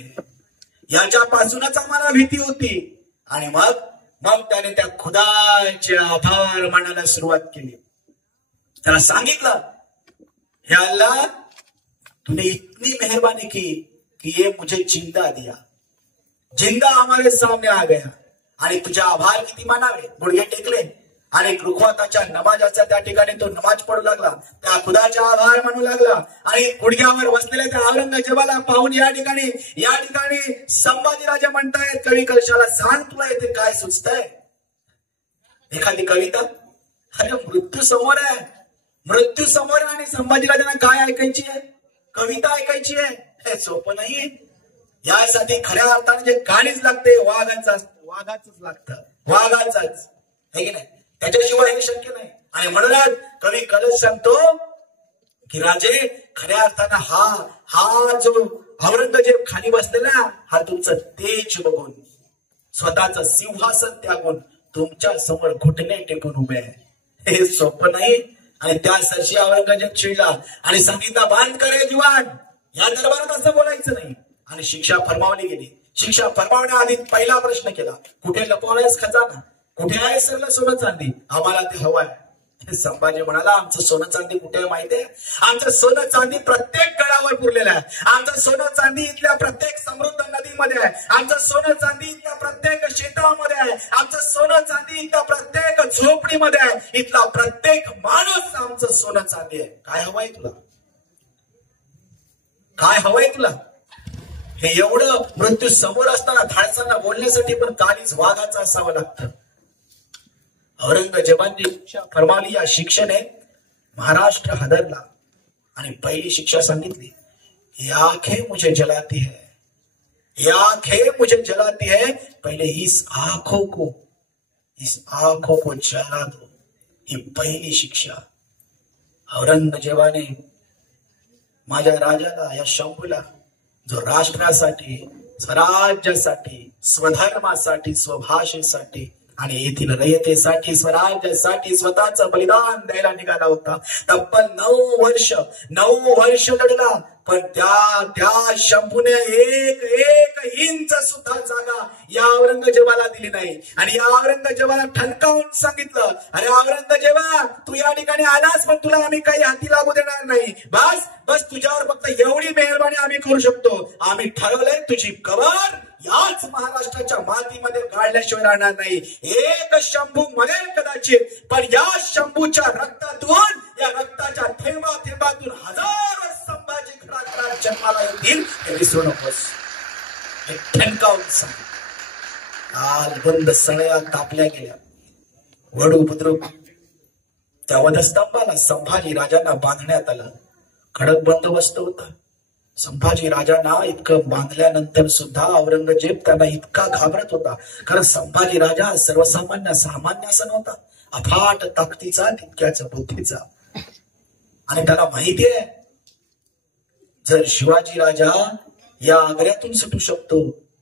याच्यापासूनच आम्हाला भीती होती. आणि मग त्याने त्या खुदाचे आभार मानायला सुरुवात केली. त्याला सांगितलं, हे अल्लाह, तूने इतनी मेहरबानी की कि ये मुझे जिंदा दिया, जिंदा हमारे सामने आ गया. आणि तुझे आभार किती मानावे. गुडघे टेकले आणि रुखवाताच्या नमाजाचा त्या ठिकाणी तो नमाज पडू लागला. त्या खुदाचा आभार मानू लागला. आणि गुडघ्यावर बसलेल्या त्या औरंगजेबाला पाहून या ठिकाणी संभाजीराजे म्हणतायत कवी कलशाला, सांग तुला इथे काय सुचतंय? एखादी कविता? अरे मृत्यू समोर आहे, मृत्यू समोर आहे. आणि संभाजीराजांना काय ऐकायची आहे? कविता ऐकायची आहे. हे सोपं नाहीये. यासाठी खऱ्या अर्थाने जे गाणीच लागते वाघाच लागतं, वाघाचाच, हे की नाही? त्याच्याशिवाय हे शक्य नाही. आणि म्हणूनच कवी कलश सांगतो की राजे, खऱ्या अर्थानं हा जो औरंगजेब खाली बसलेला, हा तुमचं तेज बघून, स्वतःचं सिंहासन त्यागून तुमच्या समोर घुटणे टेकून उभे आहे. हे सोपं नाही. आणि त्या सरशी औरंगजेब चिडला आणि सांगितलं, बांध करे दिवाण, या दरबारात असं बोलायचं नाही. आणि शिक्षा फरमावली गेली. शिक्षा फरमावण्याआधी पहिला प्रश्न केला, कुठे लपवलायस खजाना? कुठे आहे सगळं सोनं चांदी? आम्हाला ते हवं आहे. संभाजी म्हणाला, आमचं सोनं चांदी कुठे आहे माहितीये? आमचं सोनं चांदी प्रत्येक गडावर पुरलेलं आहे. आमचं सोनं चांदी इथल्या प्रत्येक समृद्ध नदीमध्ये आहे. आमचं सोनं चांदी इथल्या प्रत्येक शेतामध्ये आहे. आमचं सोनं चांदी इथल्या प्रत्येक झोपडीमध्ये आहे. इथला प्रत्येक माणूस आमचं सोनं चांदी आहे. काय हवंय तुला? काय हवंय तुला? हे एवढं मृत्यू समोर असताना धाडसांना बोलण्यासाठी पण काळीच वाघाचं असावं लागतं. औरंगजेबांनी शिक्षा फरमावली. या शिक्षेने महाराष्ट्र हादरला. आणि पहिली शिक्षा सांगितली, ये आंखें मुझे जलाती है, ये आंखें मुझे जलाती है, पहले इस आंखों को जला दो. ही पहिली शिक्षा. औरंगजेबाने माझ्या राजाला, या शंभूला, जो राष्ट्रासाठी, स्वराज्यासाठी, स्वधर्मासाठी, स्वभाषेसाठी आणि येथील रयतेसाठी, स्वराज्यासाठी स्वतःचं बलिदान द्यायला निघाला होता, तब्बल 9 वर्ष लढला. पण त्या शंभूने एक इंच सुद्धा जागा या औरंगजेबाला दिली नाही. आणि या औरंगजेबाला ठणकावून सांगितलं, अरे औरंगजेबा, तू या ठिकाणी आलास, पण तुला आम्ही काही हाती लागू देणार नाही. बस तुझ्यावर फक्त एवढी मेहरबानी आम्ही करू शकतो. आम्ही ठरवलंय, तुझी कबर याच महाराष्ट्राच्या मातीमध्ये गाळल्याशिवाय राहणार नाही. एक शंभू मरेल कदाचित, पण या शंभूच्या रक्तातून, या रक्ताच्या थेंबातून हजारो तक्रार जन्माला येतील हे विसरू नकोस. हे ठणकावून सांग. काल बंद सळया तापल्या गेल्या. वडू बुद्रुक त्या वधस्तंभाला संभाजी राजांना बांधण्यात आलं. कडक बंदोबस्त होता. संभाजी राजांना इतकं बांधल्यानंतर सुद्धा औरंगजेब त्यांना इतका घाबरत होता. कारण संभाजी राजा सामान्य असं नव्हता. अफाट ताकदीचा, तितक्याच बुद्धीचा. आणि त्याला माहिती आहे जर शिवाजी राजा या आग्र्यातून सुटू शकतो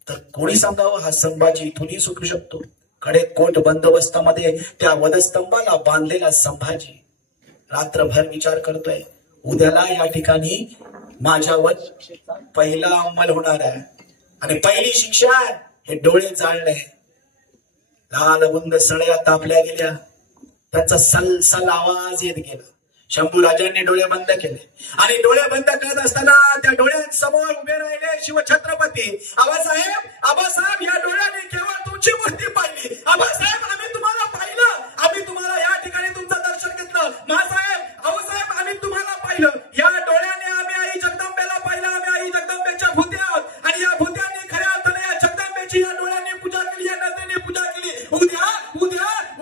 तर कोणी सांगावं हा संभाजी इथूनही सुटू शकतो. कडे कोट बंदोबस्तामध्ये त्या वधस्तंभाला बांधलेला संभाजी रात्रभर विचार करतोय उद्याला या ठिकाणी माझ्यावर पहिला अंमल होणार आहे. आणि पहिली शिक्षा हे डोळे जाळणे. लाल बुंद सळया तापल्या गेल्या. त्यांचा सलसल आवाज येत गेला. शंभूराजांनी डोळे बंद केले आणि डोळे बंद करत असताना त्या डोळ्यांसमोर उभे राहिले शिवछत्रपती. आबासाहेब या डोळ्याने केवळ तुमची मूर्ती पाहिली. आबासाहेब आम्ही तुम्हाला पाहिलं. आम्ही तुम्हाला या ठिकाणी तुमचं दर्शन घेतलं. आऊसाहेब आम्ही तुम्हाला पाहिलं. या डोळ्याने आम्ही आई जगदंबेला पाहिलं. आम्ही आई जगदंबेच्या भूते आहोत आणि या भूत्यांनी खऱ्या अर्थाने या जगदंबेची या डोळ्यांनी पूजा केली, या नजरेने पूजा केली.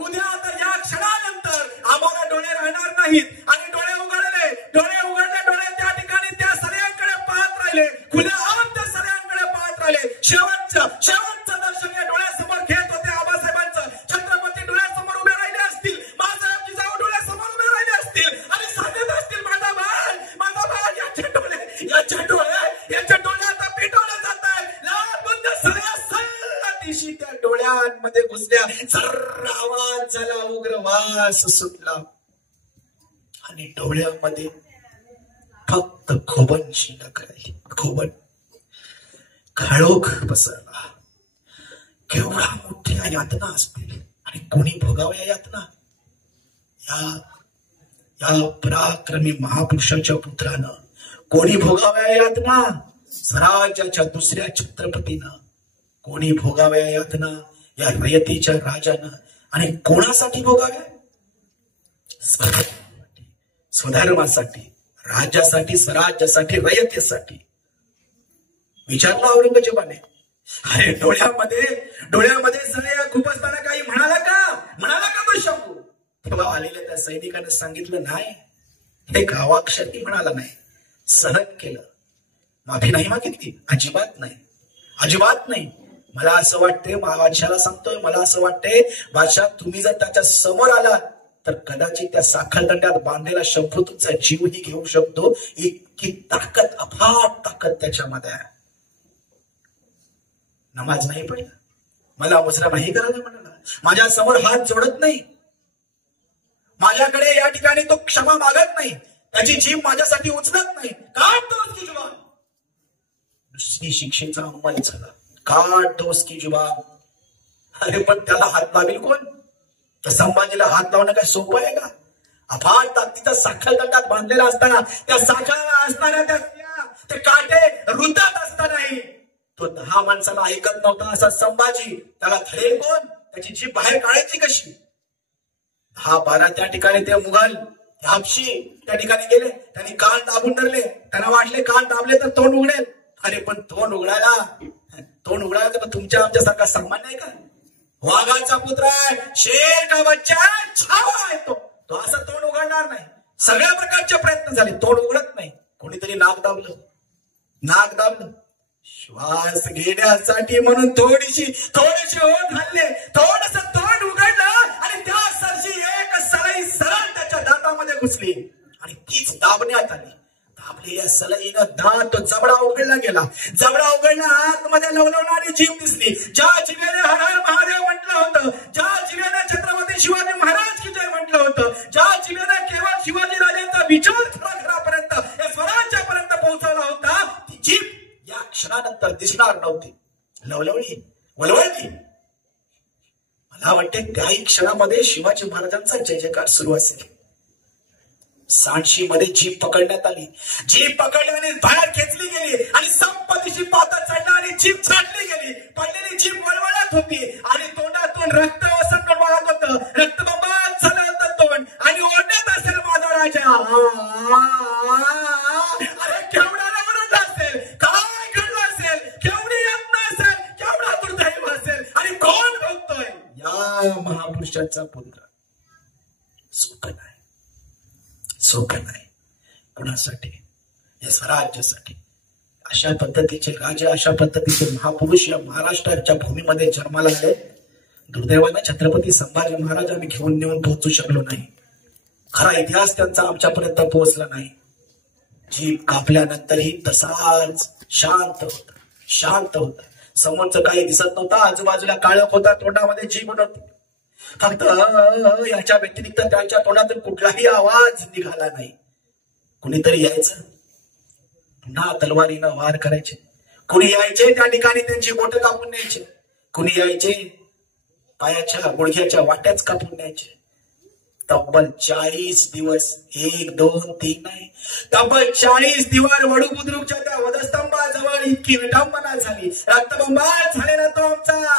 उद्या तर या क्षणानंतर आम्हाला डोळे राहणार नाहीत. आणि डोळे उघडले डोळे त्या ठिकाणी त्या सऱ्यांकडे पाहत राहिले. खुल्या आम त्या सऱ्यांकडे पाहत राहिले. शेवटचं दर्शन या डोळ्यासमोर घेत होते आबासाहेबांचं. छत्रपती डोळ्यासमोर उभे राहिले असतील. मासाहेब जिजाऊ डोळ्यासमोर उभे राहिले असतील आणि सांगत असतील माझा बाळ याच्या डोळे आता पेटवले जात आहेत. लाल बुंद सळया सल्ला दिशी त्या डोळ्यांमध्ये घुसल्या. सर्र आवाज झाला. उग्र वास सुटला आणि डोळ्यामध्ये फक्त खोबन शिल्लक राहिली. खोबन काळोख पसरला. केवढा मोठ्या यातना असतील आणि कोणी भोगाव्या यातना. या पराक्रमी महापुरुषाच्या पुत्रानं कोणी भोगाव्या यातना. स्वराज्याच्या दुसऱ्या छत्रपतीनं कोणी भोगाव्या यातना. या रयतेच्या राजानं. आणि कोणासाठी भोगाव्या. स्वधर्मासाठी, राज्यासाठी, स्वराज्यासाठी, रयतेसाठी. विचारलं औरंगजेबाने. अरे डोळ्यामध्ये सळया खूप असताना काही म्हणाला का तो शंभू. तेव्हा आलेल्या त्या सैनिकाने सांगितलं नाही. हे गावाक्षरी म्हणाला नाही. सहन केलं. माफी नाही मागितली. अजिबात नाही. मला असं वाटतंय बादशाला सांगतोय. मला असं वाटतंय बादशाह तुम्ही जर त्याच्या समोर आला तर कदाचित त्या साखळदंड्यात बांधलेला शंभू तुमचा जीवही घेऊ शकतो. इतकी ताकद, अफाट ताकद त्याच्यामध्ये आहे. नमाज नाही पडला. मला मुजरा नाही करायला म्हणाला. माझ्या समोर हात जोडत नाही. माझ्याकडे या ठिकाणी तो क्षमा मागत नाही. त्याची जीभ माझ्यासाठी उचलत नाही. काढतोस की जुबान. दुसरी शिक्षेचा अंमल झाला. काढतोस की जुबान. अरे पण त्याला हात लावेल कोण. त्या संभाजीला हात लावणं काय सोपं आहे का. अफाट ताकदीचा साखळदंडात बांधलेला असताना त्या साखळा असणाऱ्या ते काटे रुंदात असतानाही तो 10 माणसाला ऐकत नव्हता असा संभाजी. त्याला धरेल कोण. त्याची जीभ बाहेर काढायची कशी. 10-12 त्या ठिकाणी ते मुघल हापशी त्या ठिकाणी गेले. त्यांनी कान दाबून धरले. त्यांना वाटले कान दाबले तर तोंड उघडेल. अरे पण तोंड उघडायला तर तुमच्या आमच्यासारखा सामान्य आहे का. वाघाचा पुत्र आहे. शेर का बच्चा आहे. छावा आहे तो असं तोंड उघडणार नाही. सगळ्या प्रकारचे प्रयत्न झाले. तोंड उघडत नाही. कोणीतरी नाक दाबलं. श्वास घेण्यासाठी म्हणून थोडीशी ओठ घालले. थोडस तोंड उघडलं आणि त्या सरशी एक सळई सरळ त्याच्या दातामध्ये घुसली आणि तीच दाबण्यात आली. दाबलेल्या सळईनं दात जबडा उघडला गेला. जबडा उघडला. आतमध्ये लवलवणारी जीभ दिसली. ज्या जिभेने हर हर महादेव म्हटलं होतं, ज्या जिभेने छत्रपती शिवाजी महाराज की जय म्हटलं होतं, ज्या जिभेने केवळ शिवाजी राजांचा विचार घरापर्यंत या स्वराज्यापर्यंत पोहोचवला होता, ती जीभ या क्षणानंतर दिसणार नव्हती. वळवळली. मला वाटते त्याही क्षणामध्ये शिवाजी महाराजांचा जय जयकार सुरू असेल. सांडशी मध्ये जीभ पकडण्यात आली. जीभ पकडल्याने बाहेर खेचली गेली आणि संपत्तीची पातळ चढला आणि जीभ छाटली गेली. पडलेली जीभ वळवळत होती आणि तोंडातून रक्त वसंत वाहत होतं. रक्तबंबात झालं होतं तोंड आणि ओढण्यात असेल माझा राजा. अरे केवढा महापुरुषाचा पुत्र. सोपं नाही कुणासाठी? या स्वराज्यासाठी. अशा पद्धतीचे राजे, अशा पद्धतीचे महापुरुष या महाराष्ट्राच्या भूमीमध्ये जन्माला आले. दुर्दैवाने छत्रपती संभाजी महाराज आम्ही घेऊन नेऊन पोहोचू शकलो नाही. खरा इतिहास त्यांचा आमच्यापर्यंत पोहोचला नाही. जीभ कापल्यानंतरही तसाच शांत होता. समोरचं काही दिसत नव्हतं, आजूबाजूला काळोख होता, तोंडामध्ये जीभ नव्हती. फक्त याच्या व्यतिरिक्त त्यांच्या तोंडातून कुठलाही आवाज निघाला नाही. कुणीतरी यायचं, पुन्हा तलवारीनं वार करायचे. कुणी यायचे, त्या ठिकाणी त्यांची बोटं कापून न्यायचे. कुणी यायचे, पायाच्या गुडघ्याच्या वाट्याच कापून न्यायचे. तब्बल 40 दिवस, 1 2 3 नाही, तब्बल 40 दिवस वडू बुद्रुकच्या त्या वधस्तंभाजवळ इतकी विडंबना झाली, रक्तबंबाळ झालेला तो आमचा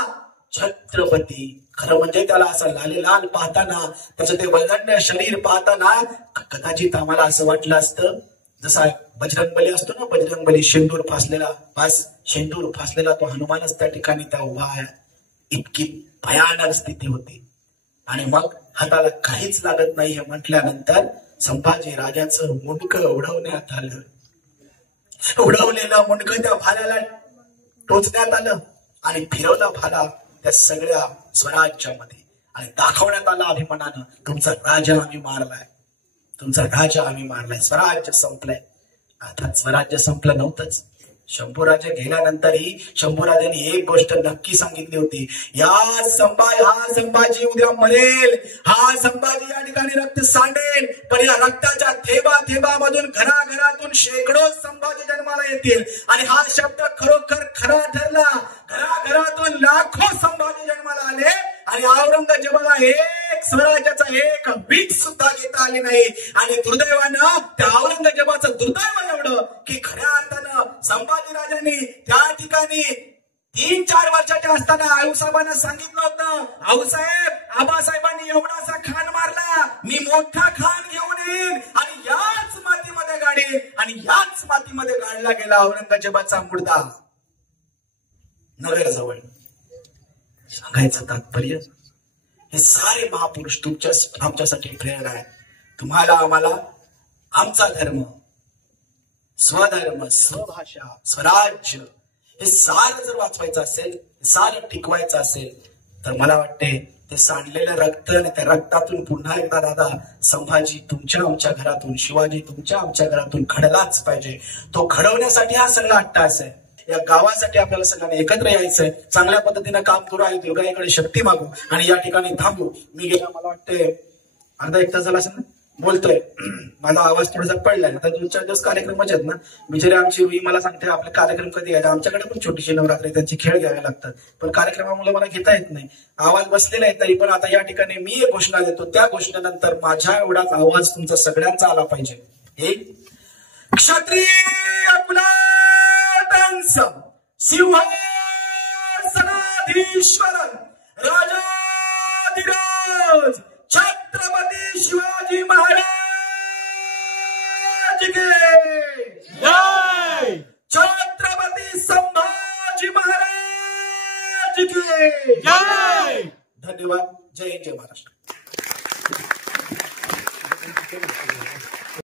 छत्रपती. खरं म्हणजे त्याला असं लाल पाहताना, त्याचं ते वल्गंड शरीर पाहताना कदाचित आम्हाला असं वाटलं असतं जसा बजरंगबली असतो ना, बजरंगबली शेंदूर फासलेला तो हनुमानच त्या ठिकाणी त्या उभा आहे. इतकी भयानक स्थिती होती. आणि मग हाताला काहीच लागत नाही हे म्हटल्यानंतर संभाजी राजाचं मुंडकं उडवण्यात आलं. उडवलेलं मुंडकं त्या भाल्याला टोचण्यात आलं आणि फिरवला भाला त्या सगळ्या स्वराज्यामध्ये आणि दाखवण्यात आला अभिमानानं, तुमचा राजा आम्ही मारलाय, स्वराज्य संपलंय. आता स्वराज्य संपलं नव्हतंच. शंभूराजे गेल्यानंतरही शंभूराजांनी एक गोष्ट नक्की सांगितली होती, हा संभाजी उद्या मरेल, हा संभाजी या ठिकाणी रक्त सांडेल, पण या रक्ताच्या थेंबामधून घराघरातून शेकडो संभाजी जन्माला येतील. आणि हा शब्द खरोखर खरा ठरला. घराघरातून लाखो संभाजी जन्माला आले आणि औरंगजेबाला एक स्वराज्याचा एक वीट सुद्धा घेता आली नाही. आणि दुर्दैवानं त्या औरंगजेबाचं दुर्दैव एवढं की खऱ्या अर्थानं संभाजी राजांनी त्या ठिकाणी 3-4 वर्षाचे असताना आऊसाहेबांना सांगितलं होतं, आऊसाहेब आबासाहेबांनी एवढासा खान मारला, मी मोठा खान घेऊन येईन आणि याच मातीमध्ये गाडीन. आणि याच मातीमध्ये गाडला गेला औरंगजेबाचा मुर्दा नगरजवळ. सांगायचं तात्पर्य, हे सारे महापुरुष आमच्यासाठी प्रेरणा आहे. तुम्हाला आम्हाला आमचा धर्म, स्वधर्म, स्वभाषा, स्वराज्य हे सारं जर वाचवायचं असेल, सारं टिकवायचं असेल, तर मला वाटते ते सांडलेलं रक्त आणि त्या रक्तातून पुन्हा एकदा दादा संभाजी तुमच्या आमच्या घरातून, शिवाजी तुमच्या आमच्या घरातून घडलाच पाहिजे. तो घडवण्यासाठी हा सगळा अट्टाहास आहे. या गावासाठी आपल्याला सगळ्यांना एकत्र यायचंय, चांगल्या पद्धतीनं काम करू, आणि दुर्गाईकडे शक्ती मागू आणि या ठिकाणी थांबू. मी गेला मला वाटते अर्धा 1 तास झाला असेल ना बोलतोय, माझा आवाज थोडासा पडलाय. आता 2-4 दिवस कार्यक्रमच आहेत ना. बिचारे आमची रुई मला सांगते आपले कार्यक्रम कधी घ्यायचे. आमच्याकडे पण छोटीशी नवरात्री, त्यांचे खेळ घ्यावे लागतात, पण कार्यक्रमामुळे मला घेता येत नाही. आवाज बसलेला आहे तरी पण आता या ठिकाणी मी एक घोषणा देतो, त्या घोषणेनंतर माझ्ा एवढाच आवाज तुमचा सगळ्यांचा आला पाहिजे. एक क्षत्रिय सिंहासनाधीश्वर राजाधिराज छत्रपती शिवाजी महाराज के जय, छत्रपती संभाजी महाराज के जय. धन्यवाद. जय जय महाराष्ट्र.